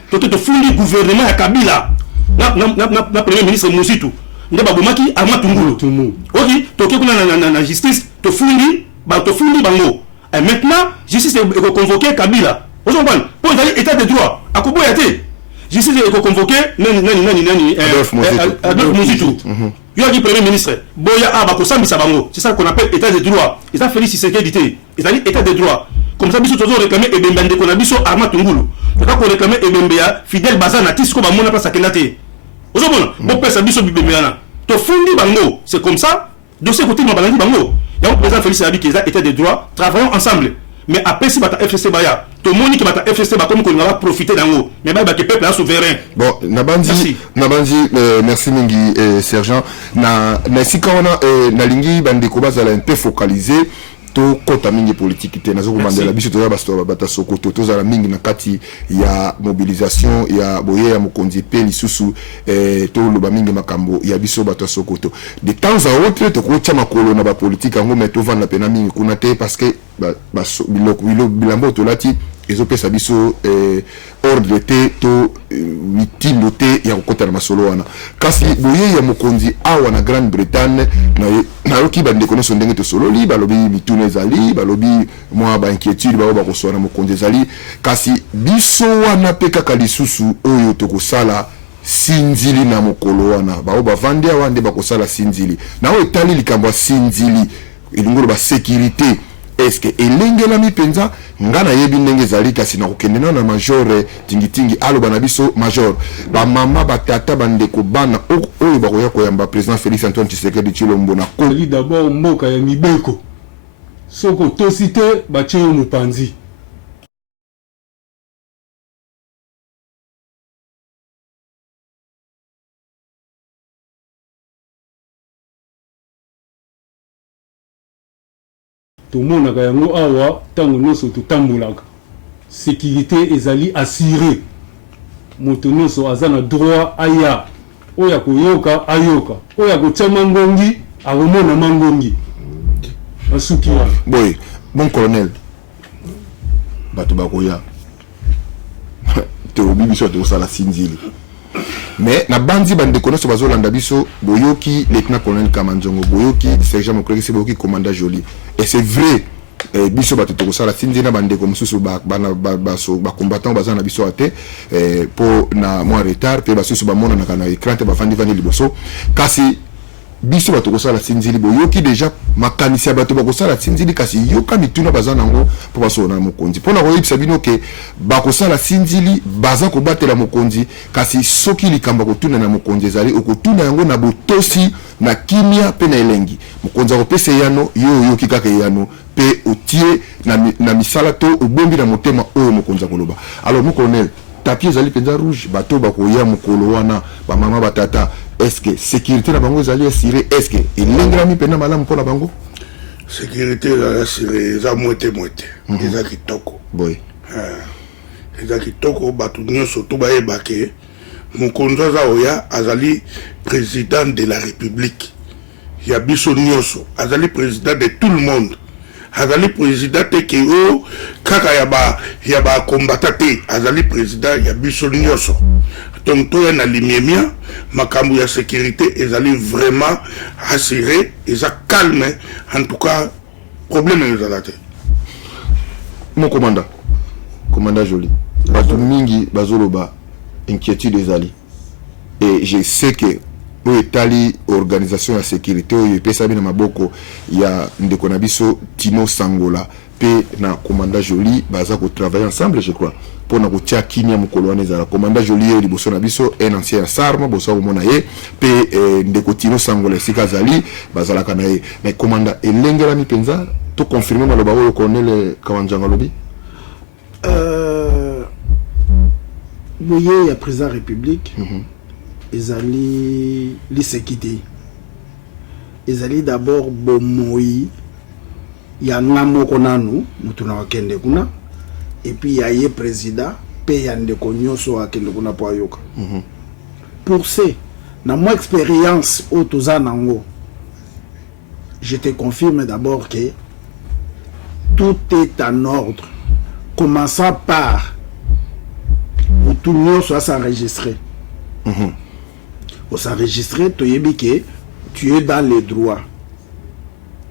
to fundi gouvernement ya Kabila na premier ministre Musitu ndeba bomaki Arma Tungulu OK toke kuna na justice to fundi bango et maintenant justice est convoqué Kabila vous comprenez pour état de droit akoboya te justice est convoqué nani Adolphe Musitu il y a dit premier ministre boya aba ko sambisa bango c'est ça qu'on appelle état de droit et ça Félix Tshisekedi dit état de droit comme ça biso toujours réclamer et bembande ko na biso Arma Tungulu to ka ko réclamer et bembea Fidel Bazana tisco ba mona place akelate ozomona bo pesa biso bibembeana to fundi bango c'est comme ça dossier côté ma balandi bango il y a un président Félix Tshisekedi qui est état de droit travaillons ensemble mais après si bata FCC baya to moni ki bata FCC ba comme ko ngaba profiter dango mais ba ke peuple a souverain bon nabanzi merci mingi sergent na sikona na lingi bande ko bazala un peu focalisé to kota mingi politique te nazo komandela biso to basto bata sokoto to zala mingi na kati ya mobilisation ya boye ya mokonzi pe lisusu to loba mingi makambo ya biso bata sokoto de temps à autre to ko tia makolo na ba politique ngo meto vanda pena mingi kuna te parce que bilambo to lati ezopesa biso ordre te to mitindo te ya kokota na masolo wana kasi boye ya mokonzi awa na Grande-Bretagne na yoki bande konoso ndenge to solo li balobi mitune zali balobi mwa ba inquiétude ba ko sona mokonzi zali kasi biso wana pe kaka lisusu oyo to kosala sinzili na mokolo wana ba vande awande ba kosala sinzili na o etali likambo sinzili ilingolo ba sécurité est-ce que elengela mi penza ngana yebi ndenge zali kasi na kokendena na major tingitingi aloba na biso major ba mama ba tata bandeko bana oyo bakoya koyamba président Félix Antoine Tshisekedi Tshilombo na ko li d'abord mboka ya mibeko soko tosite ba tsheo mupanzi tomonaka yango awa tango nyonso totambolaka sécurité ezali assurée moto nyonso aza na droit aya oyo akoyoka ayoka oyo akotia mangongi akomona mangongi basuki wana boy bon colonel bato bakoya tobi biso tokosala sinzili mais na bandi bandeko nyonso bazolanda biso boyoki lieutenant colonel Kamanzongo boyoki sergent Mokresi boyoki commandant Joly et c'est vrai biso bato tokosala sinzili na bandeko mosusu bacombattant baza na biso ate po na mwa retard pe basusu bamonanaka na écran te bafandi liboso kasi biso bato kosala sinzili boyoki déjà makanisi ya bato bakosala sinzili kasi yoka mituna baza nango po basona mokonzi pona koyebisa bino ke bakosala sinzili baza kobatela mokonzi kasi soki likamba kotuna na mokonzi ezali okotuna yango na botosi na kimia pe na elengi mokonzi akopesa yano yo yoki kaka yano pe otie na misala to obombi na motema oyo mokonzi akoloba alors mon colonel tapis ezali penza rouge bato bakoya mokolo wana bamama batata est-ce que sécurité na bango ezali assuré est-ce que elengelami mpena malamu mpona bango sécurité ezali assuré eza mwete eza kitoko boy eza kitoko bato nyonso to bayeba ke mokonzi aza oya azali président de la république ya biso nyonso azali président de tout le monde azali président te ke o kaka ya ba combattant te azali président ya biso nyonso donc toya na limiemia makambo ya sécurité ezali vraiment assuré eza calme en tout cas problème ezala te mon commandant Joly bato mingi bazoloba inquiétude ezali et je sais que oyo etali organisation ya sécurité oyo epesami na maboko ya ndeko na biso Tino Sangola pe na commandant Joly baza kotravailler ensemble je crois mpona kotia kimia mokolo wana ezala commandant Joly oyo liboso na biso un ancien ya sarma bosa komona ye pe ndeko Tino Sangola esika azali bazalaka na ye mais commandant elengelami mpenza to confirmer maloba oyo colonel Kawanjanga lobi boye ya président république ezali lisekité ezali d'abord bomoi ya ngamoko nanu mutu na wakende kuna et puis ya ye président pe ya ndeko nyonso wakende kuna po ayoka pour ce na moi expérience au toza nango je te confirme d'abord que tout est en ordre commençant par tout le monde soit s'enregistrer. Pour s'enregistrer, tu es dans les droits.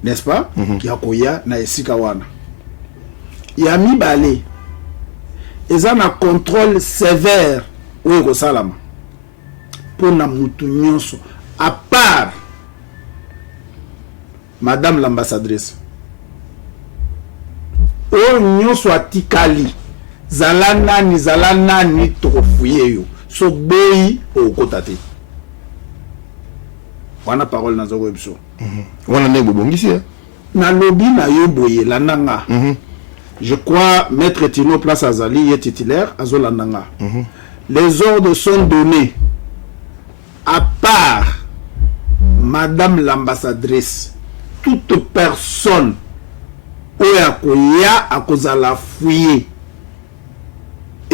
N'est-ce pas? Kiakoya na esikawana. Yami bale. Ils ont un contrôle sévère au salama. Pour na mutu nyonso. À part Madame l'ambassadrice. O nyonso atikali. Zalana ni tofuye yo so boyi okotate wana parole na zoko ebiso wana nego bongisi na lobby na yo boye lananga je crois maître Tino Place Azali est titulaire azolandanga les ordres sont donnés à part madame l'ambassadrice toute personne oya koya akozala fouiller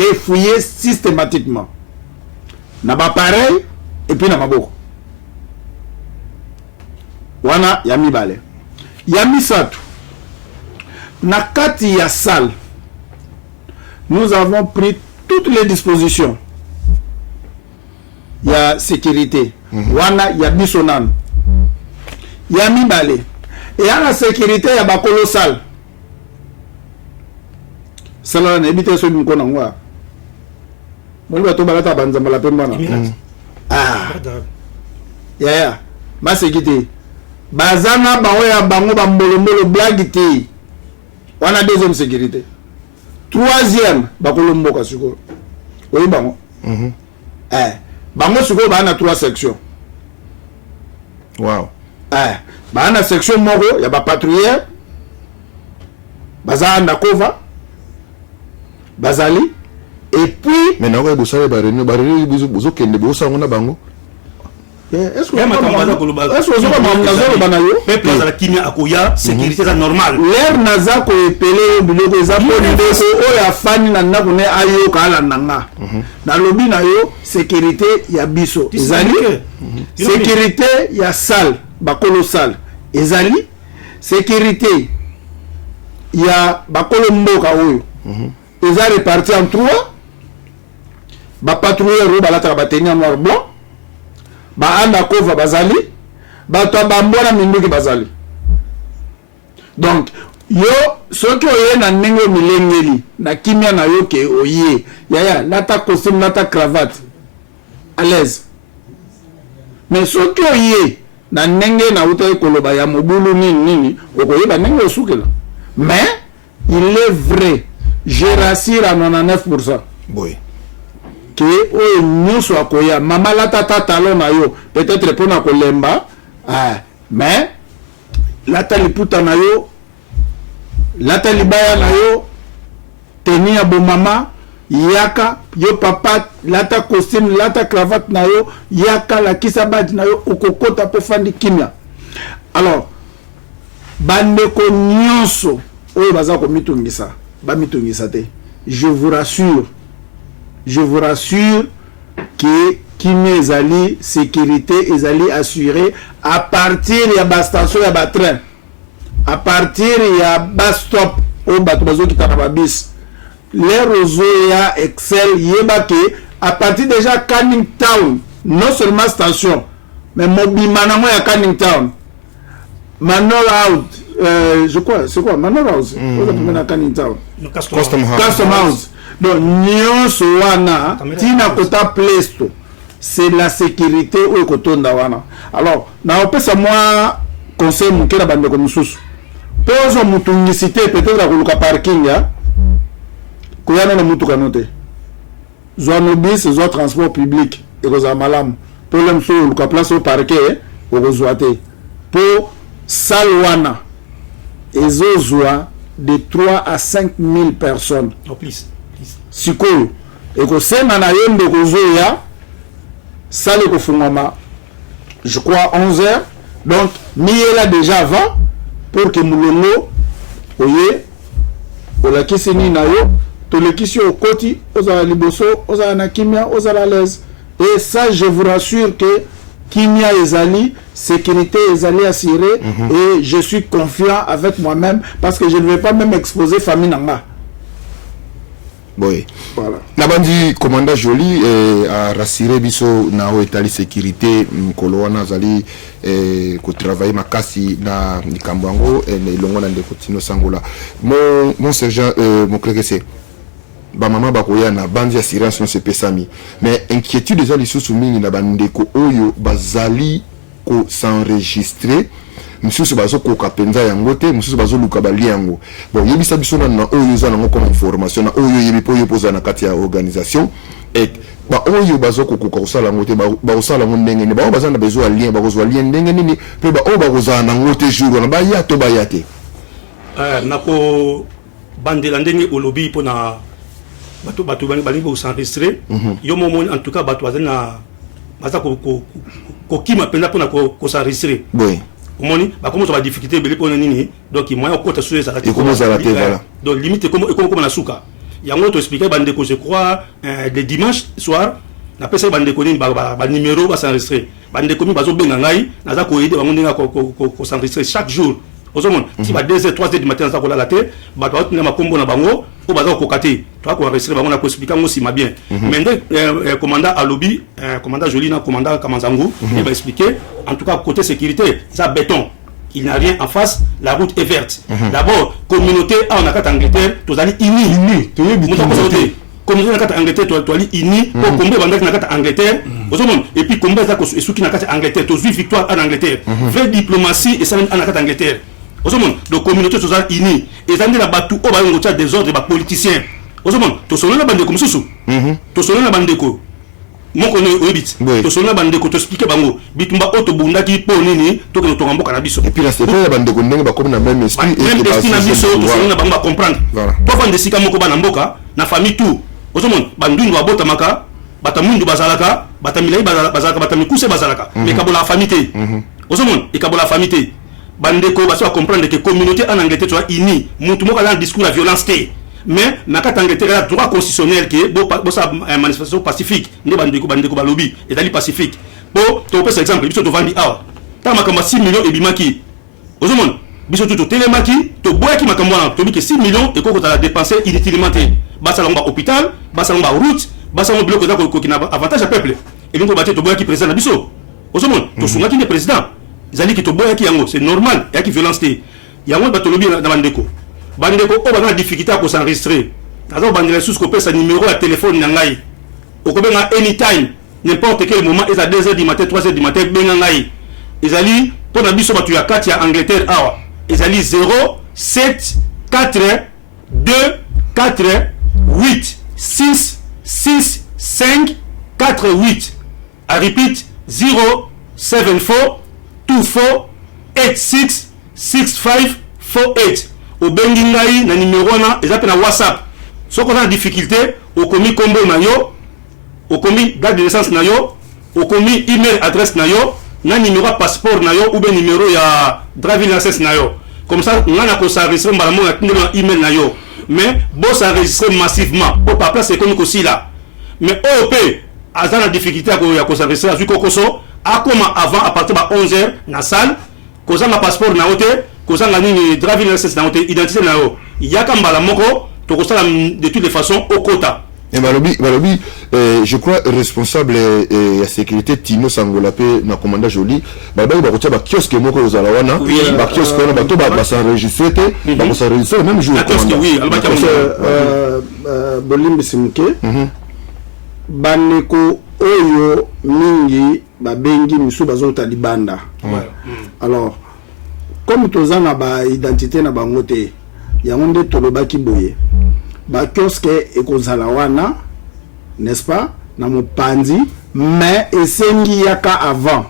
et fouiller systématiquement. Na ba pareil et puis na maboko. Wana yami bale. Yami satu. Na kati ya salle. Nous avons pris toutes les dispositions. Il y a sécurité. Wana ya bisonan. Yami bale. Et à la sécurité ya ba colossal. Cela n'est pas ce qu'on a. Moi, je vais te banzamba la pembana. Ya. Ma sécurité. Bazana baoya bango bambolo blague te. On a deuxième sécurité. Troisième, bakolombo kasuko. Oui bango. Bango suko ba na 3 sections. Wow. Ba na section moko ya ba patrouilleur. Baza na kova. Bazali. Et puis mais na ko bosale ba réunion bozo kende bosa ngona bango est-ce que peuple azala kimia akoya sécurité za normal l'air naza ko epele biloko za polideko oya fani na ndako ne ayo kala nanga na lobi na yo sécurité ya biso ezali sécurité ya salle bakolo salle ezali sécurité ya bakolo mboka oyo eza réparti en 3 ba patrouilleur ro balata ba tenir noir blanc ba anda kova bazali ba to ba mbona minduki bazali donc yo soki oye na ndenge milengeli na kimia na yo ke oye ya lata costume lata cravate à l'aise mais soki oye na ndenge na uta ekoloba ya mobulu nini okoyeba ndenge osukela mais il est vrai je rassure à 99%. Oui. Que o nyonso akoya mama la tata talon na yo peut-être pona kolemba mais la taliputa na yo la talibaya na yo tenia bo mama yaka yo papa lata costume lata cravate na yo yaka la kisabadi na yo okokota po fandi kimia. Alors bandeko nyonso oyo baza ko mitungisa ba mitungisa te. Je vous rassure que kimia ezali sécurité ezali assurée à partir ya ba station ya ba train, à partir ya bus stop o bato bazo kitana ba bis. Les roseaux ya Excel yeba que à partir déjà Canning Town, non seulement station mais mobima na mo ya Canning Town, Manor House, je crois c'est quoi Manor House on va na Canning Town, Custom House. Donc nyonso wana tina kota plesto, c'est la sécurité au kotonda wana. Alors na opesa moi conseil mukela bande ko mususu pozo mutungisité peut-être akuluka parking ya koyana na mutuka note zone bis zo transport public et ko za malamu problème so luka place au parquet au rezoate pour salwana ezozwa de 3 à 5 000 personnes. No, please. Sikoyo et ko sema na yende ko zoya sale ko fungama je crois 11 heures, donc ni là déjà avant pour que mulongo oye olakisi ni na yo tolekisi okoti ozala liboso ozala na kimia ozala l'aise. Et ça je vous rassure que kimia ezali sécurité ezali assurée et je suis confiant avec moi-même parce que je ne vais pas même exposer famille nanga. Boy. Voilà. Nabandi commandant Joly a rassuré biso na o etali sécurité mkolo wana zali ko travailler makasi na Nikambwango et ilongo na ndeko Tino Sangola. Mon sergent mon clerc ba mama ba koya na bandi assurance no se pesami. Mais inquiétude déjà lisusu mingi na bandeko oyo bazali ko s'enregistrer. Monsieur bazo koka penza yango te monsieur bazo luka bali yango bon yebisa biso na oyo za nango comme information na oyo yebi po yopoza na kati ya organisation et ba oyo bazo koka osala ngo te ba osala ngo ndenge ni ba baza na besoin ya lien ba kozwa lien ndenge nini pe ba o ba koza na ngo te jour na ba ya to ba ya te nako bandela ndenge olobi po na bato bali ko s'enregistrer yo momo en tout cas bato bazana baza ko kima penda po na ko s'enregistrer oui omoni ba comment va difficulté belé pour nini donc moyen au côté sur ça voilà donc limite comme na suka yango to expliquer bande ko je crois le dimanche soir na pesa bande ko ni ba numéro ba s'enregistrer bande ko mi bazo benga ngai naza ko aider bango ndinga ko s'enregistrer chaque jour ozomon si ba 2h 3h du matin ça ko la té ba to na makombo na bango o baza ko katé to ko enregistrer bango na ko expliquer ngo si ma bien mais commandant Alobi commandant Joly na commandant Kamanzangu il va expliquer en tout cas côté sécurité ça béton il n'y a rien en face la route est verte d'abord communauté en Angleterre to ali ini to yebi communauté na kata Angleterre to ali ini pour combler bandaki na kata Angleterre ozomon et puis combler ça ko esuki na kata Angleterre to jouer victoire en Angleterre vraie diplomatie et ça en kata Angleterre ozomon de communauté to ali ini et ça na batu o ba ngo des ordres ba politiciens ozomon to solo na bande ko mususu to solo na bande ko moko no oyebit to solo na bande ko to expliquer bango bitumba auto bundaki po nini to ko to ngamboka na biso et puis la c'est pas bande ko ndenge ba comme na même esprit et na biso to solo na bango ba comprendre po fa ndesika moko ba na mboka na famille tout ozomon bandundu ba bota maka batamundu bazalaka batamilai bazalaka batamikuse bazalaka mais kabola famille te ozomon e kabola famille te bande ko ba so comprendre que communauté en Angleterre soit unie mutu moko na discours la violence te mais na kata Angleterre la droit constitutionnel que bo sa manifestation pacifique ne bande ko balobi et dali pacifique po to pesa exemple biso to vandi awa ta makamba 6 millions e bimaki ozomon biso to telemaki to boyaki makambo na to bi que 6 millions et ko ta dépenser inutilement te basa lomba hôpital basa lomba route basa lomba bloc ko kina avantage à peuple et donc baté to boyaki président na biso ozomon to sungaki ne président zali ki to boyaki yango c'est normal ya ki violence te yango bato lobi na bandeko o ba na difficulté à s'enregistrer nazo bandela sous ko pesa numéro ya téléphone na ngai o ko benga anytime n'importe quel moment et à 2h du matin 3h du matin benga ngai ezali pour na biso batu ya kati ya Angleterre awa ezali 07 4 2 4 8 6 6 5 4 8 I repeat 074 24 86 65 48 au bengi ngai na numéro na ezapena WhatsApp soko na difficulté okomi combo na yo, okomi date de naissance na yo, okomi email adresse na yo, na numéro passeport na yo ou bien numéro ya driving license na yo. Comme ça ngana ko s'enregistrer mbalamu na email na yo. Mais bon s'enregistrer massivement pour pas place économique aussi là. Mais OP a la difficulté à s'enregistrer à Zukokoso a comme avant à partir de 11h na salle, cause na passeport na hote, cause na ni driving license na hote, identité na yo. Il y a comme balamoko to ko ça de toutes les façons au quota. Et Malobi, je crois responsable et sécurité Tino Sangolapé na commandant Joli, Balobi ba kotia ba kiosque moko aux alawana, ba kiosque na bato ba s'enregistrer ba s'enregistrer même jour commandant. Oui, Bolimbi Simuke. Baneko oyo mingi babengi misu bazota libanda. Alors comme tozana ba identité na bango te, yango nde tolobaki boye. Ba kiosque ekozala wana, n'est-ce pas, na mopanzi, mais esengi yaka avant.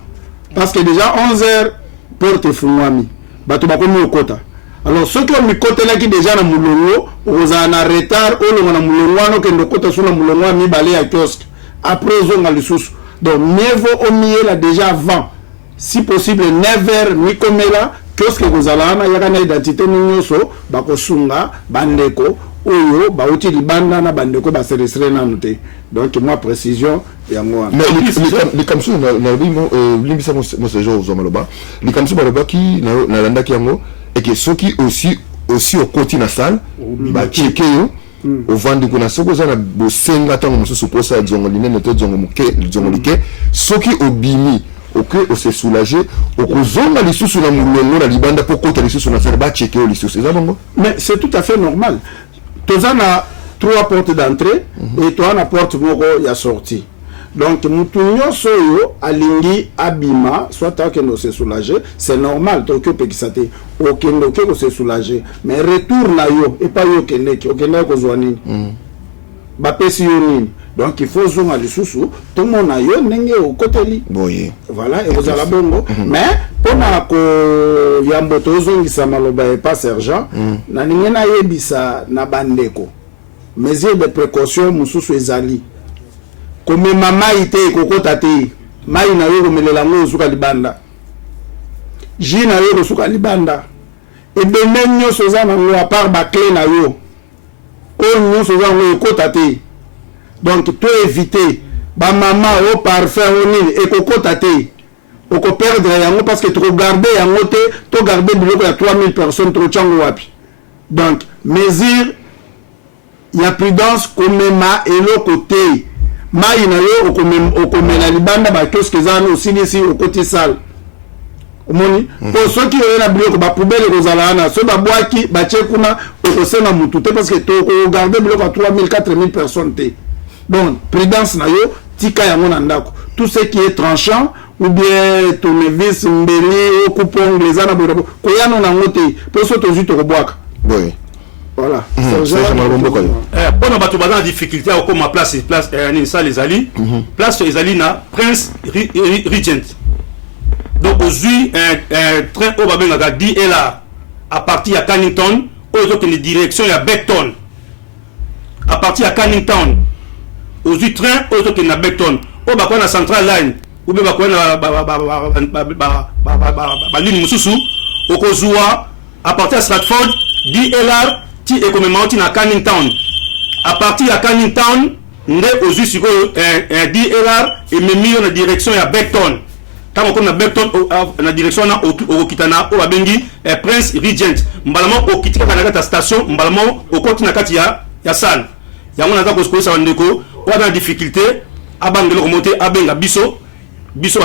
Parce que déjà 11h porte fungwami. Bato bakomi okota. Alors ceux qui ont mis côté là qui déjà na mulongo, ozala na retard o na mulongo wana ke ndokota sona mulongo wa mibale ya kiosque. Après zonga lisusu. Donc mieux vaut omier là déjà avant. Si possible 9h mikomela kiosque kozala na yaka na identité nyonso bakosunga bandeko oyo bauti libanda na bandeko ba seresre na noté. Donc moi précision yango wana. Mais les kamsu na bimo limbisa mo séjour aux homoloba. Les kamsu baloba ki na landa ki yango et que ceux qui aussi au côté na salle ba checker yo au vendre kuna soko za na bosenga tango mususu posa zongo linene to zongo muke zongo like ceux qui obimi OK on se soulager au kozonga lisusu na mulongo na libanda pokota lisusu na salle ba checker lisusu ça bongo. Mais c'est tout à fait normal. Tozana 3 portes d'entrée et toi na porte moko ya sortie. Donc mutu nyonso yo alingi abima soit que no se soulager, c'est normal to que pekisate okendo ke ko se soulager mais retour na yo et pas yo keneki okenda ko zwanini ba pesi yo nini. Donc il faut zonga lisusu tout mon na yo ndenge okoteli boye voilà et vous allez bongo mais pona ko yambo to zongisa maloba et pas sergent na ninge na yebisa na bandeko mesure de précaution mususu ezali comme mama ite kokota te mai na yo komelela ngo suka libanda ji na yo suka libanda et benenyo nyonso za na ngo à part ba clé na yo o nyonso za ngo ekota te. Donc tu éviter ba mama au parfum au nini et kokota te o ko perdre yango parce que tu regarder yango te to garder biloko ya 3000 personnes to chango wapi. Donc mesure ya prudence comme ma eloko te mai na yo okomela libanda ba kiosque zano osilisi okoti sale omoni pour ceux qui ont la biloko ba poubelle kozala na so ba boaki ba tchekuna okosena mutu te parce que to regarder biloko ya 3000 4000 personnes te. Donc prudence na yo tika yango na ndako tout ce qui est tranchant ou bien tournevis mbeli coupon les ana bodo koyano na ngote pour so to juste ko boaka. Oui. Voilà. Bon, on va tout en difficulté au comme place ni ça les alliés. Place les alliés na Prince Regent. Donc aujourd'hui un train au Babenga dit est là à partir à Cannington aux autres direction il y a Beckton. À partir à Cannington aujourd'hui train aux autres na Beckton. Au Bakona Central Line ou bien Bakona ligne mususu au Kozua à partir à Stratford DLR et comme on na Cannington à partir à Cannington ndé aujourd'hui siko DLR et memi na direction ya Beckton tant qu'on a Beckton na direction na au kitana au abengi Prince Regent mbalamo au kitika na ta station mbalamo au côté na kati ya salle ya on a ko ko sa ndeko ou dans difficulté abangelo ko monter abenga biso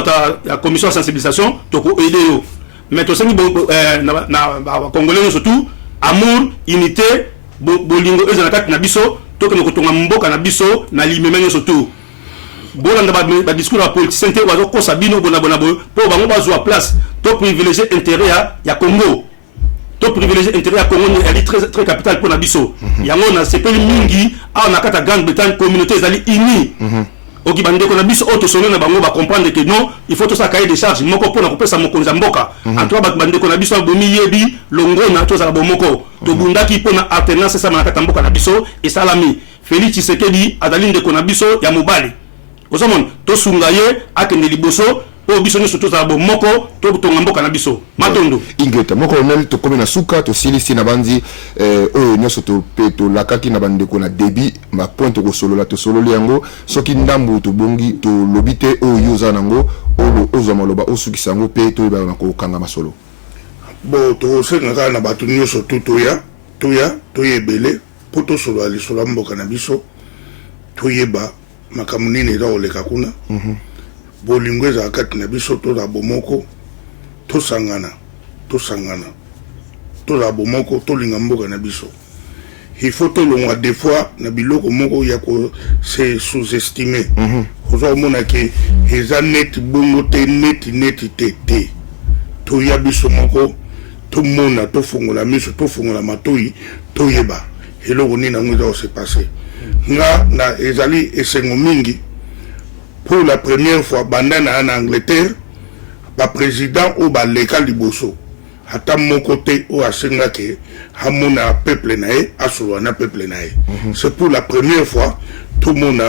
ta commission de sensibilisation to ko aider yo mais to seni na congolais surtout amour unité bolingo ezana kati na biso to ke kotonga mboka na biso na limemenyo surtout bolanda ba discours ya politicien te wazo kosa bino bona po bango bazwa place to privilégier intérêt ya Congo to privilégier intérêt ya Congo est très très capital pour na biso yango na sepeli mingi a na kata Grande-Bretagne communauté ezali unie oki bande ko na biso auto sonné na bango ba comprendre que non il faut tout ça cahier des charges moko pona ko pesa mokonza mboka en toi bande ko na biso bomi yebi longo na to za bomoko to bundaki pona alternance ça na kata mboka na biso et salami Félix Tshisekedi azali ndeko na biso ya mobali ozomona to sunga ye akende liboso o biso nyonso tozala bomoko totonga mboka na biso matondo ingeta moko colonel tokomi na suka tosilisi na bandi oyo nyonso tolakaki na bandeko na débit bapoint tokosolola tosololi yango soki ndambu tobongi tolobi te oyo oza nango oyo ozwa maloba osukisa yango mpe toyeba na kokanga masolo bo tosengaka na bato nyonso toya ebele mpo tosolola lisolo ya mboka na biso toyeba makambo nini eza koleka kuna bolingo ezala kati na biso tozala bomoko tosangana tozala bomoko tolinga mboka na biso il faut tolongwa des fois na biloko moko ya se sous-estimer oza komona ke eza neti bongo te neti te toya biso moko tomona tofongola miso tofongola matoi toyeba eloko nini yango eza kose passe nga na ezali esengo mingi pour la première fois bandana en Angleterre ba président ou ba leka liboso ata moko te o asenga ke hamona peuple nae asolo na peuple nae c'est pour la première fois tout le monde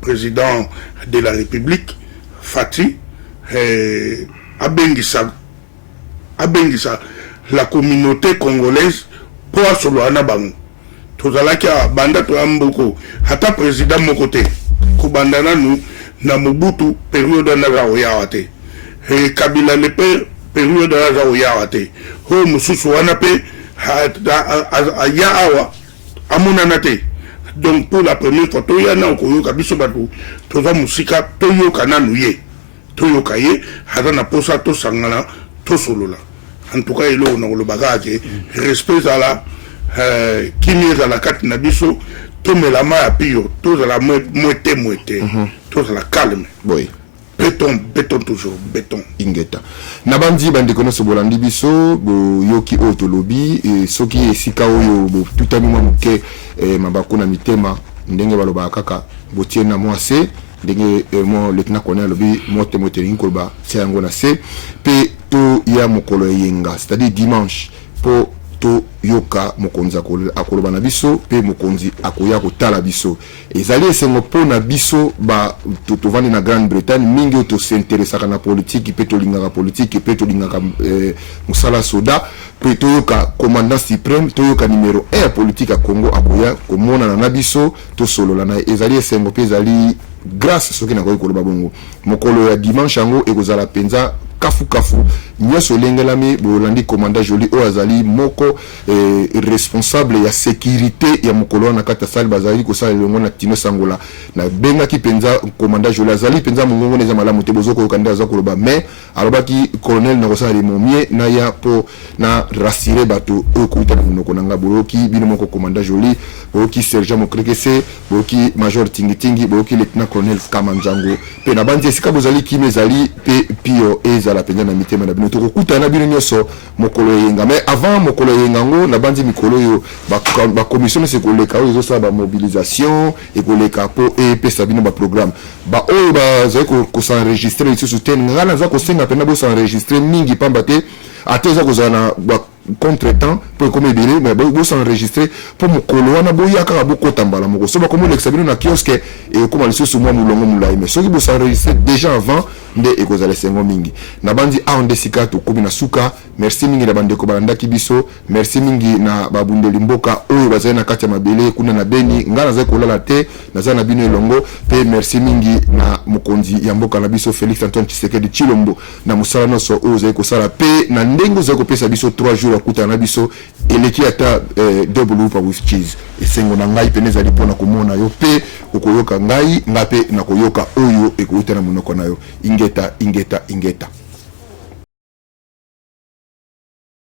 président de la République Fati abengisa la communauté congolaise pour asolo na bango tozalaki banda to amboko ata président moko te kubandana nu na Mobutu période na raoya te Kabila le période na raoya te ho mususu wana pe ya awa amuna na te donc pour la première fois to ya na ko yoka biso batu toza musika to yoka na nuye to yoka ye hata na posa to sangana to solola en tout cas ilo na lo bagage respect à la kimi ezala kati na biso tomelama ya pio tozala mwete tozala calme boy béton toujours béton ingeta na bandi bandeko nyonso bolandi biso boyoki oyo tolobi soki esika oyo botutami mwa moke mabako na mitema ndenge balobaka kaka botie na mwa se ndenge mo lieutenant colonel alobi mote lingi koloba tia yango na se mpe to ya mokolo eyenga c'est-à-dire dimanche po to yoka mokonzi akoloba na biso pe mokonzi akoya kotala biso ezali esengo mpo na biso tovandi na Grande-Bretagne mingi oyo tosinteresaka na politiki pe tolingaka politiki pe tolingaka mosala soda pe toyoka commandant suprême toyoka numéro 1 ya politiki ya Congo akoya komonana na biso tosolola na ezali esengo pe ezali grâce soki nakoki koloba bongo mokolo ya dimanche yango ekozala penza kafu nyonso elengelami bolandi commandant Joly oyo azali moko responsable ya sécurité ya mokolo wana kati ya sali bazali kosala elongo na Tino Sangola na bengaki penza commandant Joly azali penza mongongo neza malamu te bozokoyoka nde aza koloba mais alobaki colonel na kosala limomie na ya po na rassurer bato oyo kouta na monoko nanga boloki bino moko commandant Joly boloki sergent Mokrekese boloki major Tingitingi boloki lieutenant colonel Kamanjango pe na bandi esika bozali kimi ezali pe pio ezala penza na mitema na bino tokokuta na bino nyonso mokolo yenga mais avant mokolo yenga ngo na bandi mikolo yo ba commission se koleka oyo ezosala ba mobilisation et koleka po epesa bino ba programme ba oyo bazali ko s'enregistrer lisusu te ngana za kosenga pena bo s'enregistrer mingi pamba te ateza kozana ba contre-temps pour comme ebele mais bo s'enregistrer pour mokolo wana boyaka bokota mbala moko so ba komo l'exabino na kiosque et comme lisusu mwa mulongo mulai mais soki bo s'enregistrer déjà avant nde ekozala sengo mingi na bandi aonde sika to komi na suka merci mingi na bandeko balandaki biso merci mingi na babundeli mboka oyo bazali na kati ya mabele kuna na Beni ngana za kolala te naza na bino elongo pe merci mingi na mokonzi ya mboka na biso Félix Antoine Tshisekedi Chilombo na musala noso oyo zai kosala pe na ndengo za kopesa biso 3 jours akuta na biso eleki ata double whoop with cheese esengo na ngai peneza lipona komona yo pe okoyoka ngai ngape na koyoka oyo ekouta na monoko na yo ingeta